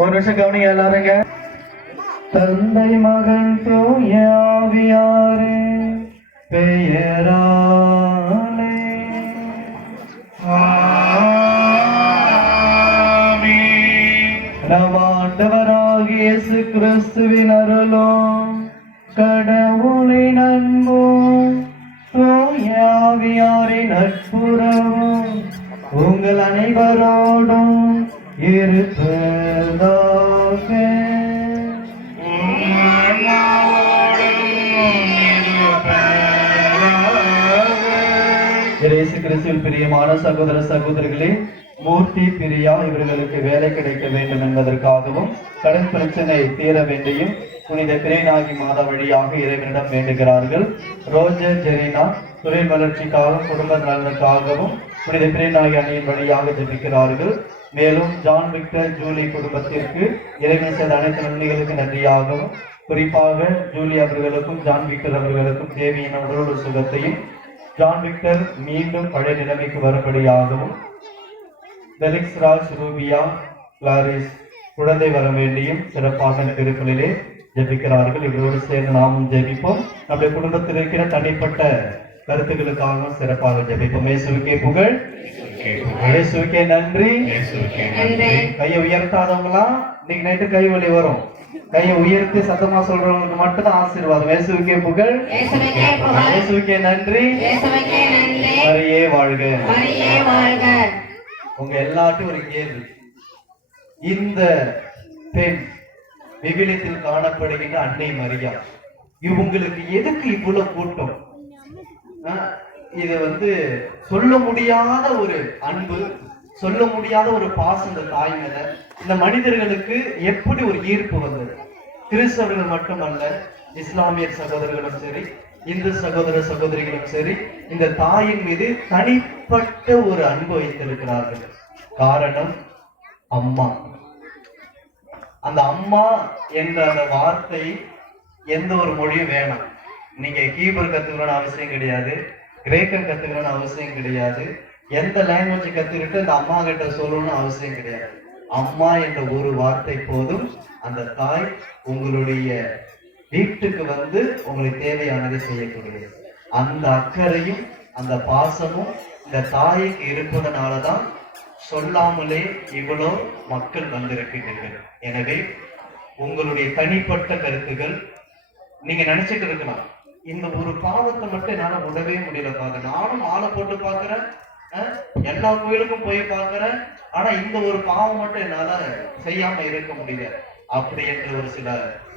ஒரு நிமிஷம் கவனிங்க எல்லாருங்க. தந்தை மகன் தூய ஆவியாரே பெயராலே நம் ஆண்டவராகிய இயேசு கிறிஸ்துவின் அருளும் கடவுளின் அன்பும் தூய ஆவியாரின் நட்புறவும் உங்கள் அனைவரோடும் இருப்பதாக. இயேசு கிறிஸ்துவில் பிரியமான சகோதர சகோதரிகளே, மூர்த்தி பிரியா இவர்களுக்கு வேலை கிடைக்க வேண்டும் என்பதற்காகவும் கடன் பிரச்சனை தீர வேண்டியும் புனித கிரேனாகி மாதா வழியாக இறைவனிடம் வேண்டுகிறார்கள். ரோஜர் ஜெரினா தொழில் வளர்ச்சிக்காக குடும்ப நலனுக்காகவும் புனித கிரேனாகி அணியின் வழியாக ஜெபிக்கிறார்கள். மேலும் ஜான் விக்டர் ஜூலி குடும்பத்திற்கு இறைவன் செய்த அனைத்து நன்மைகளுக்கு நன்றியாகவும் குறிப்பாக ஜூலி அவர்களுக்கும் ஜான் விக்டர் அவர்களுக்கும் தேவையான உடல் சுகத்தையும் ஜான் விக்டர் மீண்டும் பழைய நிலைமைக்கு வரும்படியாகவும் பெலிக்ஸ் ராஜ் ரூபியா கிளாரிஸ் குழந்தை வர வேண்டியும் சிறப்பாக திருப்பலிலே ஜெபிக்கிறார்கள். இவரோடு சேர்ந்து நாமும் ஜெபிப்போம். நம்முடைய குடும்பத்தில் இருக்கிற தனிப்பட்ட கருத்துக்களுக்காக சிறப்பாக ஜெபிப்போம். இயேசுவுக்கே புகழ், இயேசுவுக்கே நன்றி. கையை உயர்த்தாதவங்களாம் இன்னைக்கு நைட்டு கை வலி வரும். கையை உயர்த்தி சத்தமா சொல்றவங்களுக்கு மட்டும்தான் ஆசீர்வாதம். இயேசுவுக்கே புகழ், இயேசுவுக்கே நன்றி. மரியே வாழ்க. உங்க எல்லாத்தையும் ஒரு கேள்வி, இந்த பெண் விவிலியத்தில் காணப்படுகின்ற அன்னை மரியா, இவங்களுக்கு எதுக்கு இவ்வளவு கூட்டம்? இது சொல்ல முடியாத ஒரு அன்பு, சொல்ல முடியாத ஒரு பாசம் இந்த தாய் மேல. இந்த மனிதர்களுக்கு எப்படி ஒரு ஈர்ப்பு வந்தது? கிறிஸ்தவர்கள் மட்டுமல்ல, இஸ்லாமிய சகோதரர்களும் சரி, இந்து சகோதர சகோதரிகளும் சரி, இந்த தாயின் மீது தனிப்பட்ட ஒரு அன்பு வைத்திருக்கிறார்கள். காரணம் அம்மா. அந்த அம்மா என்ற அந்த வார்த்தை எந்த ஒரு மொழியும் வேணாம். நீங்க ஹீப்ரு கத்துக்கணும்னு அவசியம் கிடையாது, கிரேக்கம் கத்துக்கணும்னு அவசியம் கிடையாது, எந்த லாங்குவேஜ் கத்துக்கிட்டு அந்த அம்மா கிட்ட சொல்லணும்னு அவசியம் கிடையாது. அம்மா என்ற ஒரு வார்த்தை போதும். அந்த தாய் உங்களுடைய வீட்டுக்கு உங்களுக்கு தேவையானதை செய்யக்கூடியது. அந்த அக்கறையும் அந்த பாசமும் இந்த தாய்க்கு இருப்பதனாலதான் சொல்லாமலே இவ்வளோ மக்கள் வந்திருக்கிறீர்கள். எனவே உங்களுடைய தனிப்பட்ட கருத்துக்கள், நீங்க நினைச்சிட்டு இருக்கலாம், இந்த ஒரு பாவத்தை மட்டும் என்னால விடவே முடியல பாக்க, நானும் மாலை போட்டு பாக்குறேன், எல்லா கோயிலுக்கும் போய் பாக்குறேன், ஆனா இந்த ஒரு பாவம் மட்டும் என்னால செய்யாம இருக்க முடியல அப்படி என்ற ஒரு சில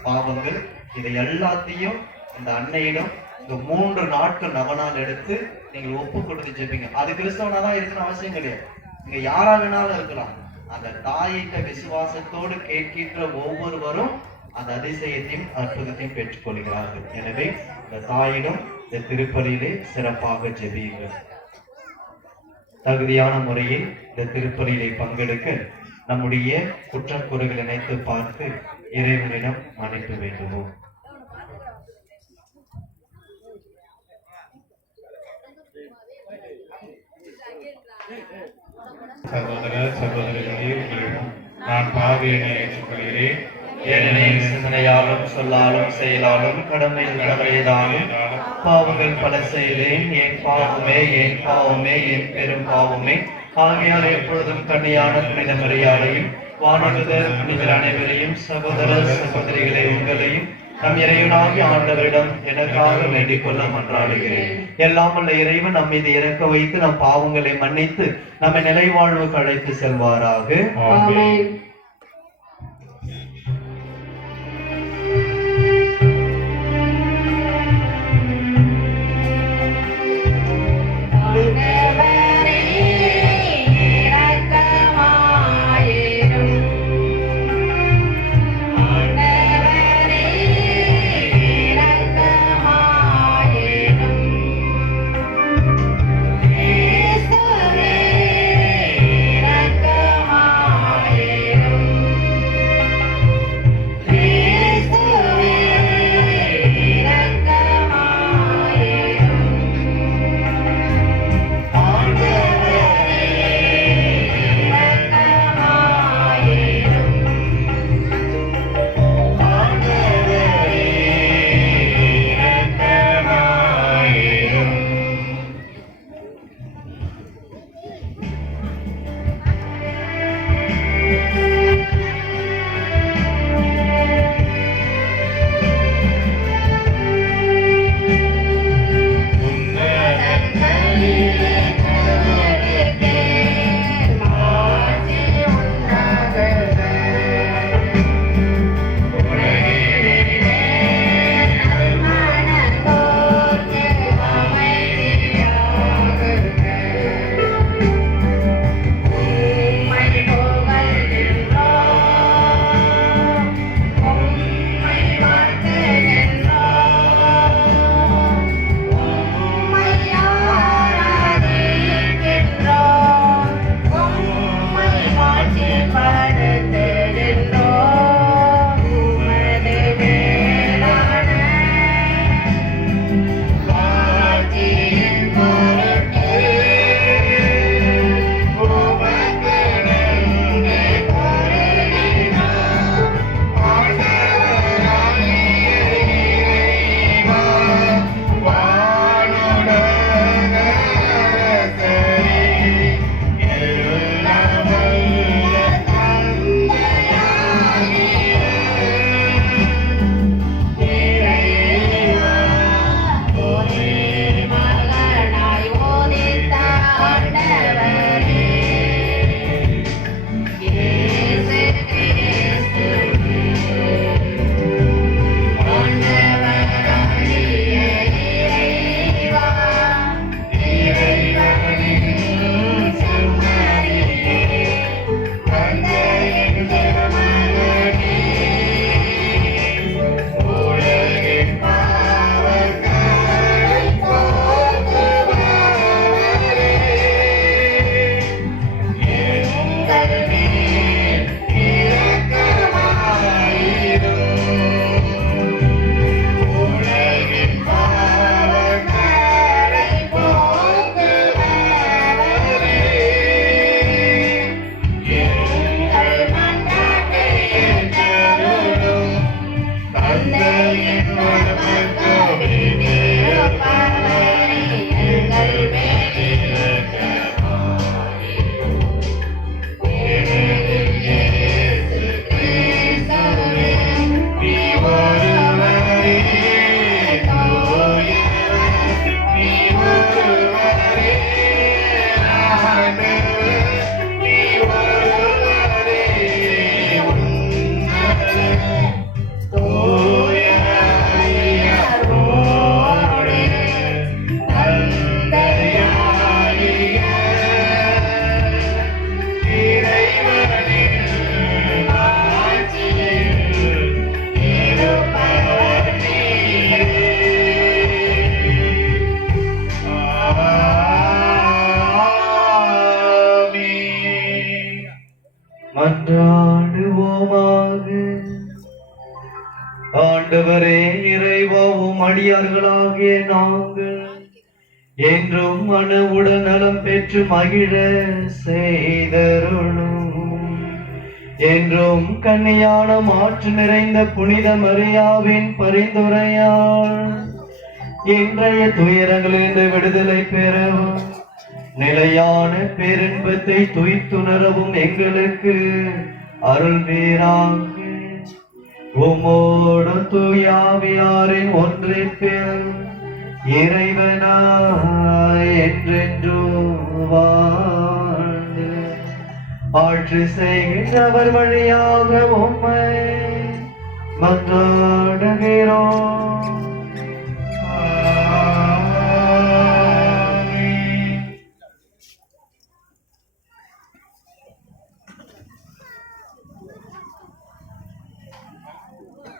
பாவங்கள். இதை எல்லாத்தையும் இந்த அன்னையிடம் இந்த 3 நாட்கள் நவநாள் எடுத்து நீங்கள் ஒப்பு கொடுத்து ஜெபிங்க. அது கிறிஸ்தவனாதான் இருக்கணும் அவசியம் கிடையாது, நீங்க யாரா வேணாலும் இருக்கலாம். அந்த தாயிட்ட விசுவாசத்தோடு கேட்கின்ற ஒவ்வொருவரும் அந்த அதிசயத்தையும் அற்புதத்தையும் பெற்றுக் கொள்கிறார்கள். எனவே இந்த தாயிடம் இந்த திருப்பலியிலே சிறப்பாக ஜெபியுங்கள். தகுதியான முறையில் இந்த திருப்பலியிலே பங்கெடுக்க நம்முடைய குற்றக்குறைகளை நினைத்து பார்த்து இறைவனிடம் மன்னிப்பு வேண்டுவோம். சகோதர சகோதரிகளே, நான் பாவியனை ஏற்றுக்கொள்கிறேன். ஏனெனில் சிந்தனையாலும் சொல்லாலும் செயலாலும் கடமையில் தவறியதாலும் பாவங்கள் பல செய்தேன். என் பாவமே என் பாவமே என் பெரும் பாவமே. ஆகையால் எப்பொழுதும் கண்ணியான புனித மரியாதையும் வானவதர் புனிதர் அனைவரையும் சகோதர சகோதரிகளை உங்களையும் நம் இறைவனாகிய ஆண்டவரிடம் எனக்காக வேண்டிக் கொள்ள மன்றாடுகிறேன். எல்லாம் உள்ள இறைவன் நம் மீது இறக்க வைத்து நம் பாவங்களை மன்னித்து நம்மை நிலைவாழ்வுக்கு அழைத்து செல்வாராக. ஆமென். மன்றாடுவோமாக. ஆண்டவரே இறைவா, உம் அடியார்களாகிய நாங்கள் என்றும் மனவுடன் நலம் பெற்று மகிழ செய்தருளும். என்றும் கன்னியான மாற்று நிறைந்த புனித மரியாவின் பரிந்துரையால் இன்றைய துயரங்களிலிருந்து விடுதலை பெறவும் நிலையான பேரின்பத்தை துய்த்துணரவும் எங்களுக்கு அருள்வீராக. உம்மோடு தூயாவியாரின் ஒன்றிப்பில் இறைவனாய் என்றென்றும் வாழ்ந்து ஆட்சி செய்கின்றவர் வழியாக உம்மை மன்றாடுகிறோம்.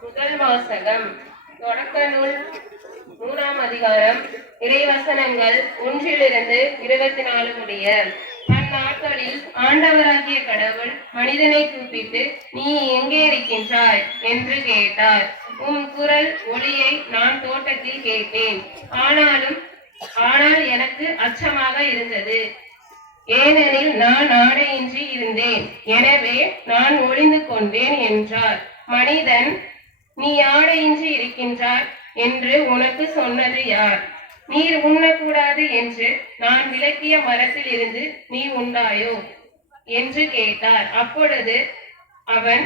முதல் வாசகம். தொடக்க நூல் 3ஆம் அதிகாரம் இறைவசனங்கள் 1 24 முடிய. அந்நாட்களில் ஆண்டவராகிய கடவுள் மனிதனை கூப்பிட்டு, நீ எங்கே இருக்கின்றாய் என்று கேட்டார். உம் குரல் ஒலியை நான் தோட்டத்தில் கேட்டேன். ஆனால் எனக்கு அச்சமாக இருந்தது, ஏனெனில் நான் ஆடையின்றி இருந்தேன், எனவே நான் ஒளிந்து கொண்டேன் என்றார். மனிதன், நீ ஆடையின்றி இருக்கின்றாய் என்று உனக்கு சொன்னது யார்? நீர் உண்ணக்கூடாது என்று நான் விலக்கிய மரத்தில் இருந்து நீ உண்டாயோ என்று கேட்டார். அப்பொழுது அவன்,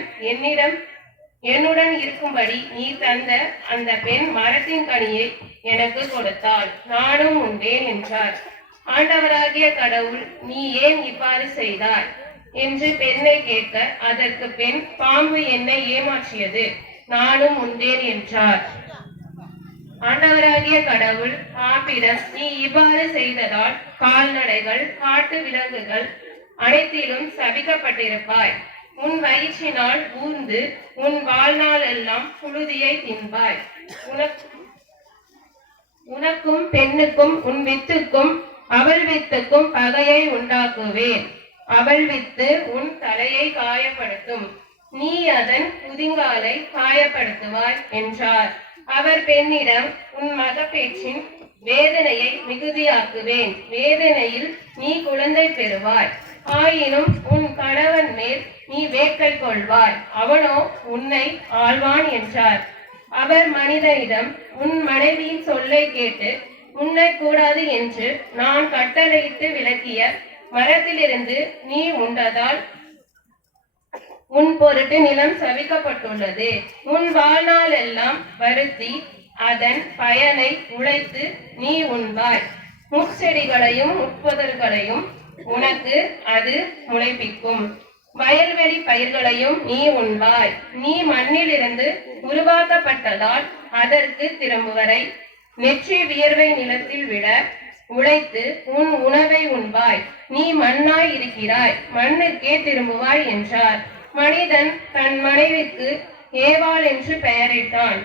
என்னுடன் இருக்கும்படி நீ தந்த அந்த பெண் மரத்தின் கனியை எனக்கு கொடுத்தாள், நானும் உண்டேன் என்றார். ஆண்டவராகிய கடவுள், நீ ஏன் இவ்வாறு செய்தாய் என்று பெண்ணை கேட்க, அதற்கு பெண், பாம்பு என்னை ஏமாற்றியது, நானும் உண்டேன் என்றார். ஆண்டவராகிய கடவுள் பாம்பிடம், நீ இவ்வாறு செய்ததால் கால்நடைகள், காட்டு விலங்குகள் அனைத்திலும் சபிக்கப்பட்டிருப்பாய். உன் வயிற்றினால் ஊர்ந்து உன் வாழ்நாள் எல்லாம் புழுதியை தின்பாய். உனக்கும் பெண்ணுக்கும் உன் வித்துக்கும் அவள் வித்துக்கும் பகையை உண்டாக்குவேன். அவள் வித்து உன் தலையை காயப்படுத்தும், நீ அதன் குதிங்காலை காயப்படுத்துவாய் என்றார். அவர் பெண்ணிடம், உன் மகப்பேற்றின் வேதனையை மிகுதியாக்குவேன், வேதனையில் நீ குழந்தை பெறுவாய். ஆயினும் உன் கணவன் மேல் நீ வேட்கை கொள்வாய், அவனோ உன்னை ஆள்வான் என்றார். அவர் மனிதனிடம், உன் மனைவியின் சொல்லை கேட்டு உண்ணக்கூடாது என்று நான் கட்டளையிட்டு விலக்கிய மரத்திலிருந்து நீ உண்டதால் உன் பொருட்டு நிலம் சவிக்கப்பட்டுள்ளது. உன் வாழ்நாள் எல்லாம் வருத்தி அதன் பயனை உழைத்து நீ உண்பாய். முட்செடிகளையும் முட்புதர்களையும் உனக்கு அது முளைப்பிக்கும், வயல்வெளி பயிர்களையும் நீ உண்பாய். நீ மண்ணிலிருந்து உருவாக்கப்பட்டதால் அதற்கு திரும்புவரை நெற்றி வியர்வை நிலத்தில் விட உழைத்து உன் உணவை உண்பாய். நீ மண்ணாய் இருக்கிறாய், மண்ணுக்கே திரும்புவாய் என்றார். மனிதன் தன் மனைவிக்கு ஏவாள் என்று பெயரிட்டான்,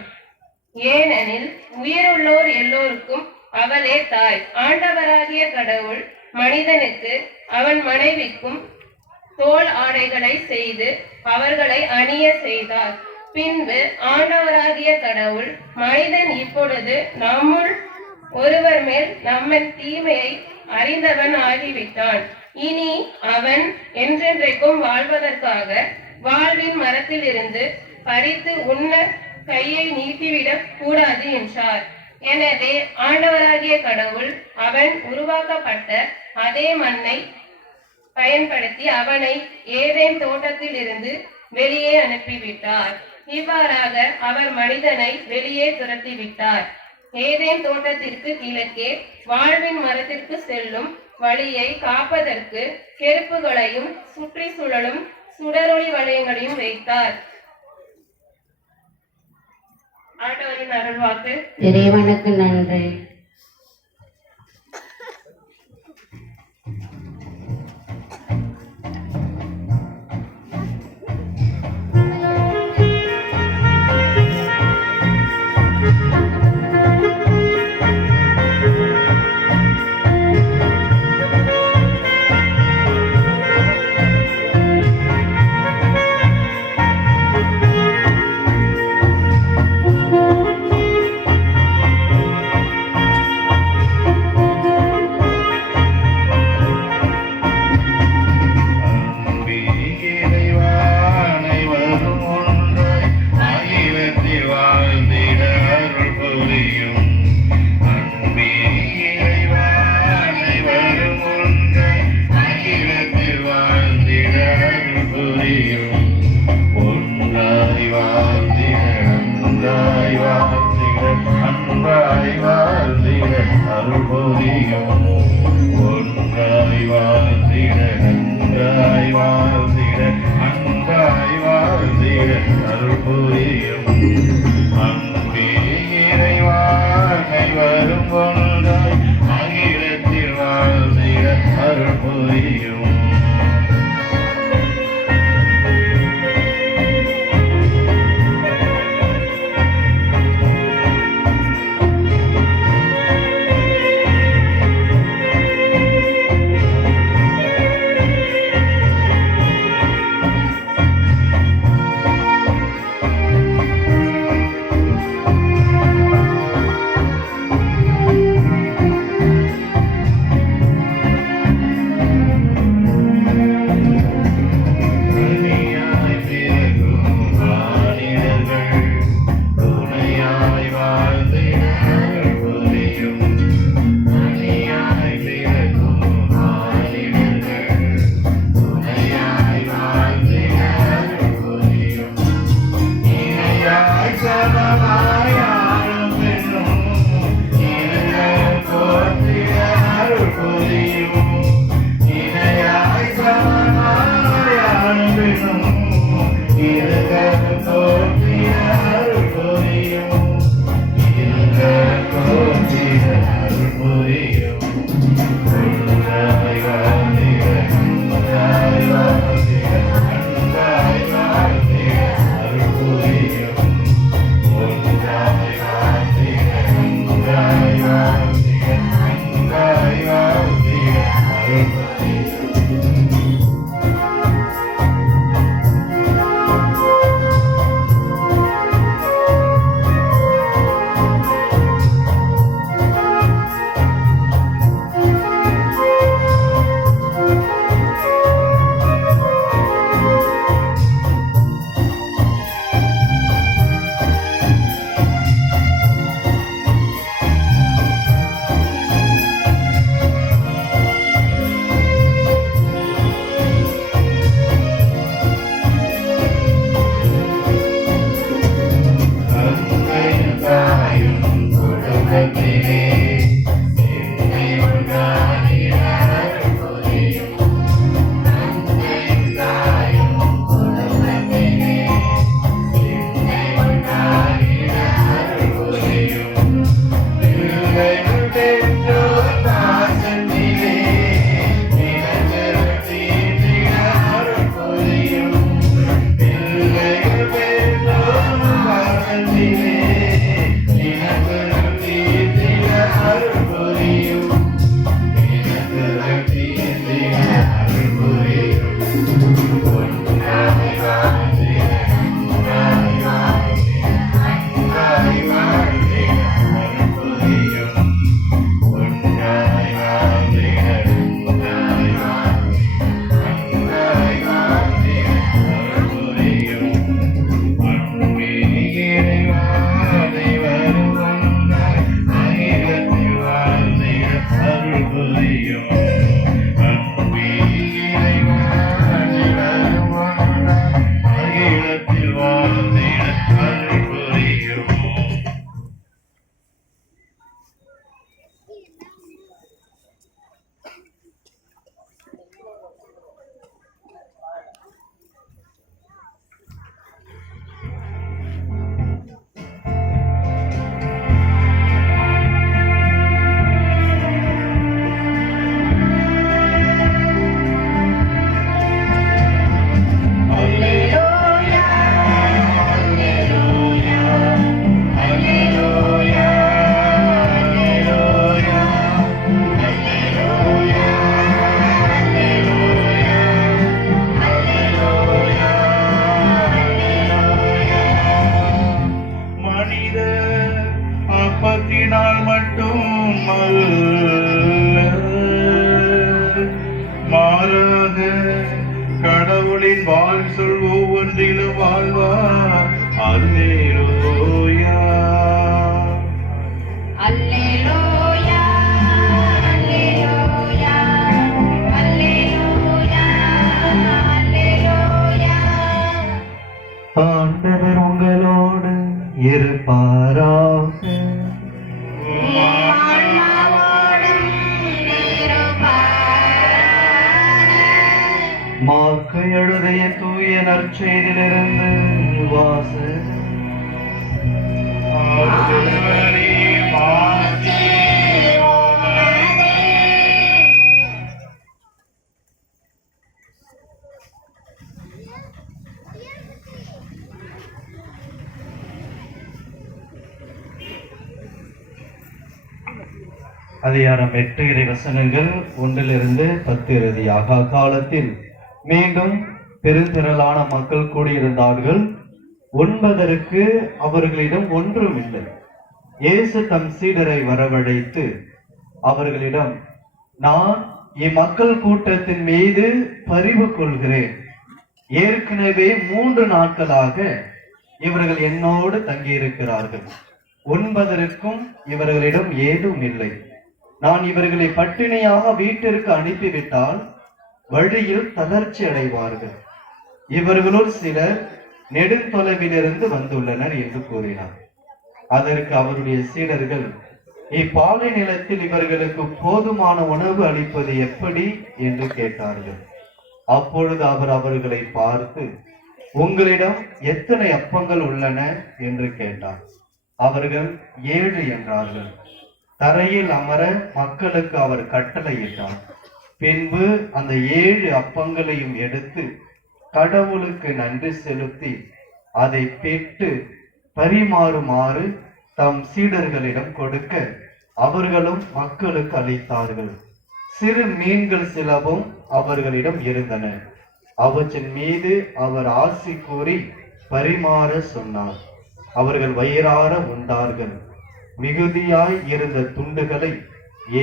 ஏனெனில் உயிருள்ளோர் எல்லோருக்கும் அவளே தாய். ஆண்டவராகிய கடவுள் மனிதனுக்கு அவன் மனைவிக்கும் தோல் ஆடைகளை செய்து அவர்களை அணிய செய்தார். பின்பு ஆண்டவராகிய கடவுள், மனிதன் இப்பொழுது நம்முள் ஒருவர் மேல் நம்மன் தீமையை அறிந்தவன் ஆகிவிட்டான், இனி அவன் என்றென்றைக்கும் வாழ்வதற்காக வாழ்வின் மரத்தில் இருந்து பறித்து உண்ண கையை நீட்டிவிடக் கூடாது என்றார். எனவே ஆண்டவராகிய கடவுள் அவன் உருவாக்கப்பட்ட அதே மண்ணை பயன்படுத்தி அவனை ஏதேன் தோட்டத்தில் இருந்து வெளியே அனுப்பிவிட்டார். இவ்வாறாக அவர் மனிதனை வெளியே துரத்திவிட்டார். ஏதேன் தோட்டத்திற்கு கிழக்கே வாழ்வின் மரத்திற்கு செல்லும் வழியை காப்பதற்கு கெருப்புகளையும் சுற்றி சுழலும் சுடரொளி வளையங்களையும் வைத்தார். ஆண்டவரின் அருள்வாக்கு. இறைவனுக்கு நன்றி. அருள் புரியும் அன்பே இறைவானை வரும் பொழுதாய் அகிலத்தில் வாழ்ந்திட அருள் புரியும் கடவுளின் வாழ் சொல் ஒவ்வொன்றிலும் வாழ்வார். அல்லேலூயா அல்லேலூயா அல்லேலூயா அல்லேலூயா அல்லேலூயா. ஆண்டவர் உங்களோடு இருப்பாராக. மாற்கு எழுதிய தூய நற்செய்தியிலிருந்து வாசல் ஆண்டவரே, மாட்சி உமதே. அதிகாரம் 8 இறை வசனங்கள் 1 10 இறுதியாக அக்காலத்தில் மீண்டும் பெருந்திரளான மக்கள் கூடியிருந்தார்கள். உண்பதற்கு அவர்களிடம் ஒன்றும் இல்லை. இயேசு தம் சீடரை வரவழைத்து அவர்களிடம், நான் இம்மக்கள் கூட்டத்தின் மீது பரிவு கொள்கிறேன். ஏற்கனவே 3 நாட்களாக இவர்கள் என்னோடு தங்கியிருக்கிறார்கள். உண்பதற்கும் இவர்களிடம் ஏதும் இல்லை. நான் இவர்களை பட்டினியாக வீட்டிற்கு அனுப்பிவிட்டால் வழியில் தளர்ச்சி அடைவார்கள். இவர்களுள் சிலர் நெடுந்தொலைவிலிருந்து வந்துள்ளனர் என்று கூறினார். அதற்கு அவருடைய சீடர்கள், இப்பாலை நிலத்தில் இவர்களுக்கு போதுமான உணவு அளிப்பது எப்படி என்று கேட்டார்கள். அப்பொழுது அவர் அவர்களை பார்த்து, உங்களிடம் எத்தனை அப்பங்கள் உள்ளன என்று கேட்டார். அவர்கள் 7 என்றார்கள். தரையில் அமர மக்களுக்கு அவர் கட்டளையிட்டார். பின்பு அந்த 7 அப்பங்களையும் எடுத்து கடவுளுக்கு நன்றி செலுத்தி அதை பெற்று பரிமாறுமாறு தம் சீடர்களிடம் கொடுக்க அவர்களும் மக்களுக்கு அளித்தார்கள். சிறு மீன்கள் சிலவும் அவர்களிடம் இருந்தன. அவற்றின் மீது அவர் ஆசி கூறி பரிமாற சொன்னார். அவர்கள் வயிறார உண்டார்கள். மிகுதியாய் இருந்த துண்டுகளை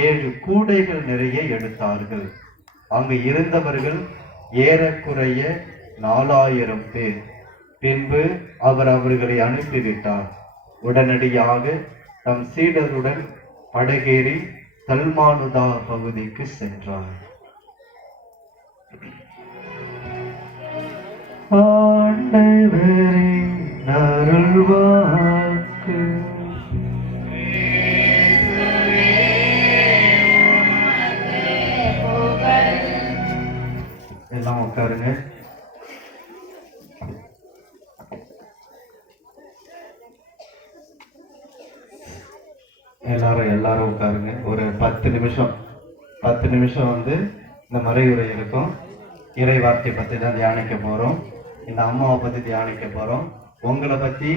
7 கூடைகள் நிறைய எடுத்தார்கள். அங்கு இருந்தவர்கள் ஏறக்குறைய 4000 பேர். பின்பு அவர் அவர்களை அனுப்பிவிட்டார். உடனடியாக தம் சீடருடன் படகேறி தல்மானுதா பகுதிக்கு சென்றார். ஆண்டவரின் அருள்வாக்கு. எல்லாம் உட்காருங்க. எல்லாரும் உட்காருங்க. ஒரு 10 நிமிஷம் வந்து இந்த மறையுரை இருக்கும். இறை வார்த்தை பத்தி தான் தியானிக்க போறோம். இந்த அம்மாவை பத்தி தியானிக்க போறோம். உங்களை பத்தி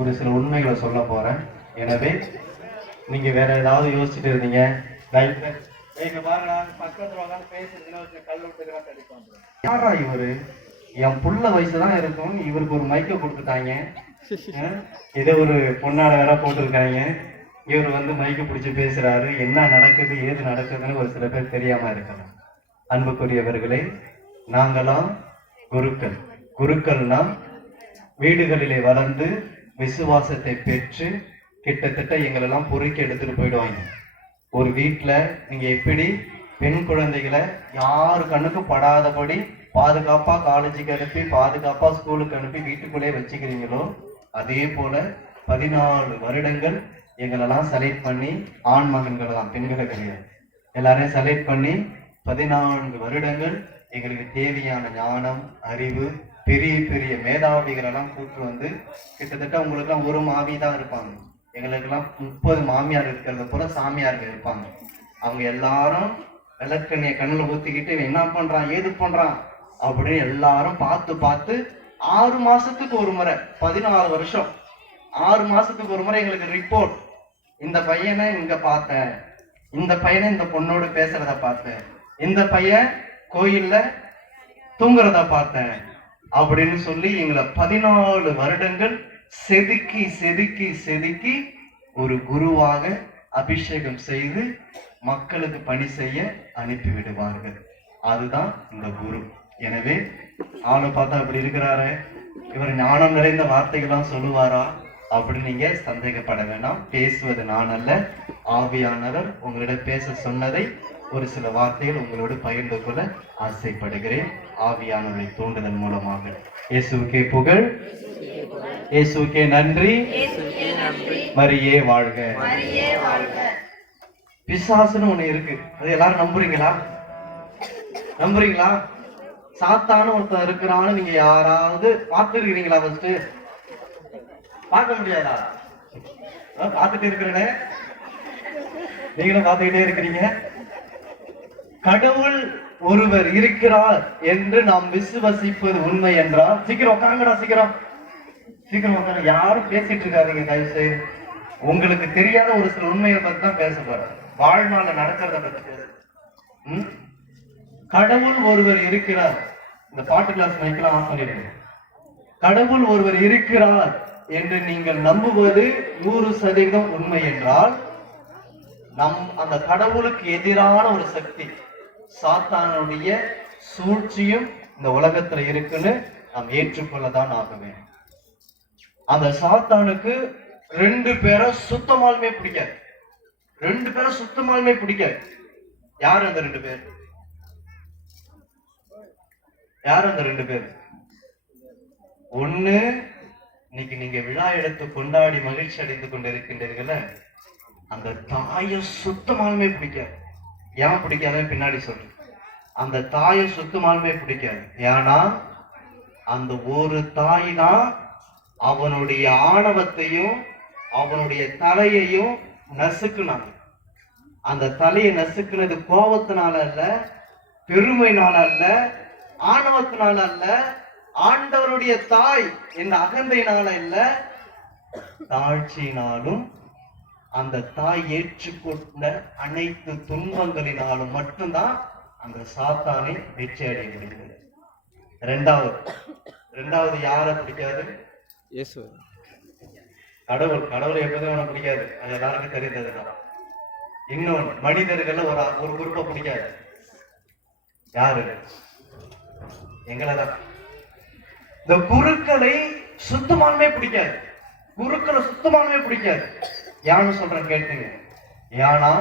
ஒரு சில உண்மைகளை சொல்ல போறேன். எனவே நீங்க வேற ஏதாவது யோசிச்சுட்டு இருந்தீங்க, யாரா இவரு, என் புள்ள வயசுதான் இருக்கும், இவருக்கு ஒரு மைக்க கொடுத்துட்டாங்க, இதை ஒரு பொண்ணாட வேற போட்டிருக்காங்க, இவர் வந்து மைக்க பிடிச்சி பேசுறாரு, என்ன நடக்குது ஏது நடக்குதுன்னு ஒரு சில பேர் தெரியாம இருக்கலாம். அன்புக்குரியவர்களே, நாங்களாம் குருக்கள்னா வீடுகளிலே வளர்ந்து விசுவாசத்தை பெற்று கிட்டத்தட்ட எங்களெல்லாம் பொறுக்கி எடுத்துட்டு போயிடுவாங்க. ஒரு வீட்டுல நீங்க எப்படி பெண் குழந்தைகளை யாரு கண்ணுக்கும் படாதபடி பாதுகாப்பா காலேஜுக்கு அனுப்பி பாதுகாப்பா ஸ்கூலுக்கு அனுப்பி வீட்டுக்குள்ளே வச்சுக்கிறீங்களோ, அதே போல 14 வருடங்கள் எங்களெல்லாம் செலக்ட் பண்ணி, ஆண் மகன்களை தான், பெண்களை கிடையாது, எல்லாரையும் செலக்ட் பண்ணி 14 வருடங்கள் எங்களுக்கு தேவையான ஞானம் அறிவு பெரிய பெரிய மேதாவிகளெல்லாம் கூட்டு வந்து, கிட்டத்தட்ட உங்களுக்குலாம் ஒரு மாமி தான் இருப்பாங்க, எங்களுக்கெல்லாம் 30 மாமியார் இருக்கிறது போல சாமியார்கள் இருப்பாங்க. அவங்க எல்லாரும் விளக்கண்ணிய கண்ணில் ஊத்திக்கிட்டு என்ன பண்றான் ஏது பண்றான் அப்படின்னு எல்லாரும் பார்த்து 6 மாசத்துக்கு ஒரு முறை, 14 வருஷம் 6 மாசத்துக்கு ஒரு முறை எங்களுக்கு ரிப்போர்ட். இந்த பையனை இங்க பார்த்தேன், இந்த பையனை இந்த பொண்ணோடு பேசுறத பார்த்தேன், இந்த பையன் கோயில்ல தூங்குறத பார்த்தேன் அப்படின்னு சொல்லி எங்களை 14 வருடங்கள் செதுக்கி செதுக்கி செதுக்கி ஒரு குருவாக அபிஷேகம் செய்து மக்களுக்கு பணி செய்ய அனுப்பி விடுவார்கள். அதுதான் இந்த குரு. எனவே ஆளை பார்த்தா அப்படி இருக்கிறாரு, இவர் ஞானம் நிறைந்த வார்த்தைகள்லாம் சொல்லுவாரா அப்படின்னு நீங்க சந்தேகப்பட வேண்டாம். பேசுவது நான் அல்ல, ஆவியானவர் உங்களிடம் பேச சொன்னதை ஒரு சில வார்த்தைகள் உங்களோடு பகிர்ந்து கொள்ள ஆசைப்படுகிறேன். ஆவியானவரை தூண்டுதல் மூலமாக. இயேசுவுக்கே புகழ், இயேசுவுக்கே நன்றி, மரியே வாழ்க. பிசாசுன்னு ஒண்ணு இருக்கு, அது எல்லாரும் நம்புறீங்களா? சாத்தான்னு ஒருத்தன் இருக்கிறான்னு நீங்க யாராவது பார்த்துருக்கிறீங்களா? ஃபர்ஸ்ட் பார்க்க முடியாதா? பார்த்துட்டு இருக்கிறனே, நீங்களும் பார்த்துக்கிட்டே இருக்கிறீங்க. கடவுள் ஒருவர் இருக்கிறார் என்று நாம் விசுவசிப்பது உண்மை என்றால், சீக்கிரம் உட்காருங்கடா, சீக்கிரம் சீக்கிரம் உட்காருங்க. யாரும் பேசிட்டு இருக்காதீங்க தயவு செய்து. உங்களுக்கு தெரியாத ஒரு சில உண்மையை பத்தி தான் பேச போறேன். வாழ்நாள்ல நடக்கிறத பத்தி பேச. கடவுள் ஒருவர் இருக்கிறார். இந்த பாட்டு கிளாஸ் மைக்கெல்லாம் ஆஃப் பண்ணிடுங்க. கடவுள் ஒருவர் இருக்கிறார் என்று நீங்கள் நம்புவது 100% உண்மை என்றால், அந்த கடவுளுக்கு எதிரான ஒரு சக்தி, சாத்தானுடைய சூழ்ச்சியும் இந்த உலகத்துல இருக்குன்னு நாம் ஏற்றுக்கொள்ளதான் ஆகுமே. அந்த சாத்தானுக்கு 2 பேரை சுத்தமாலுமே பிடிக்காது. 2 பேரை சுத்தமாலுமே பிடிக்காது. யார் அந்த 2 பேர்? யார் அந்த 2 பேர்? ஒண்ணு, இன்னைக்கு நீங்க விழா எடுத்து கொண்டாடி மகிழ்ச்சி அடைந்து கொண்டிருக்கின்றீர்கள, அந்த தாயை சுத்தமாலுமே பிடிக்காது. ஏன் பிடிக்காதுன்னு பின்னாடி சொல்லு. அந்த தாயை சுத்தமாலுமே பிடிக்காது. ஏன்னா அந்த ஒரு தாய் தான் அவனுடைய ஆணவத்தையும் அவனுடைய தலையையும் நசுக்குனாங்க. அந்த தலையை நசுக்குனது கோபத்தினால அல்ல, பெருமைனால அல்ல, ஆணவத்தினால அல்ல, ஆண்டவருடைய தாய் என்ற அகந்தையினால இல்ல, தாழ்ச்சியினாலும் அந்த தாய் ஏற்றுக்கொண்ட அனைத்து துன்பங்களினாலும் மட்டும்தான் அந்த சாத்தானை வெற்றி அடைய முடிந்தது. ரெண்டாவது யார பிடிக்காது? கடவுள் எப்போதும் அவனை பிடிக்காது. அது எல்லாருக்கும் தெரிந்ததுதான். இன்னொன்று, மனிதர்கள் ஒரு குரூப்பை பிடிக்காது. யாரு? எங்களதான். இந்த குருக்களை சுத்தமானமே பிடிக்காது. குருக்களை சுத்தமானமே பிடிக்காது. யான்னு சொல்றேன் கேட்டுங்க. ஏன்னா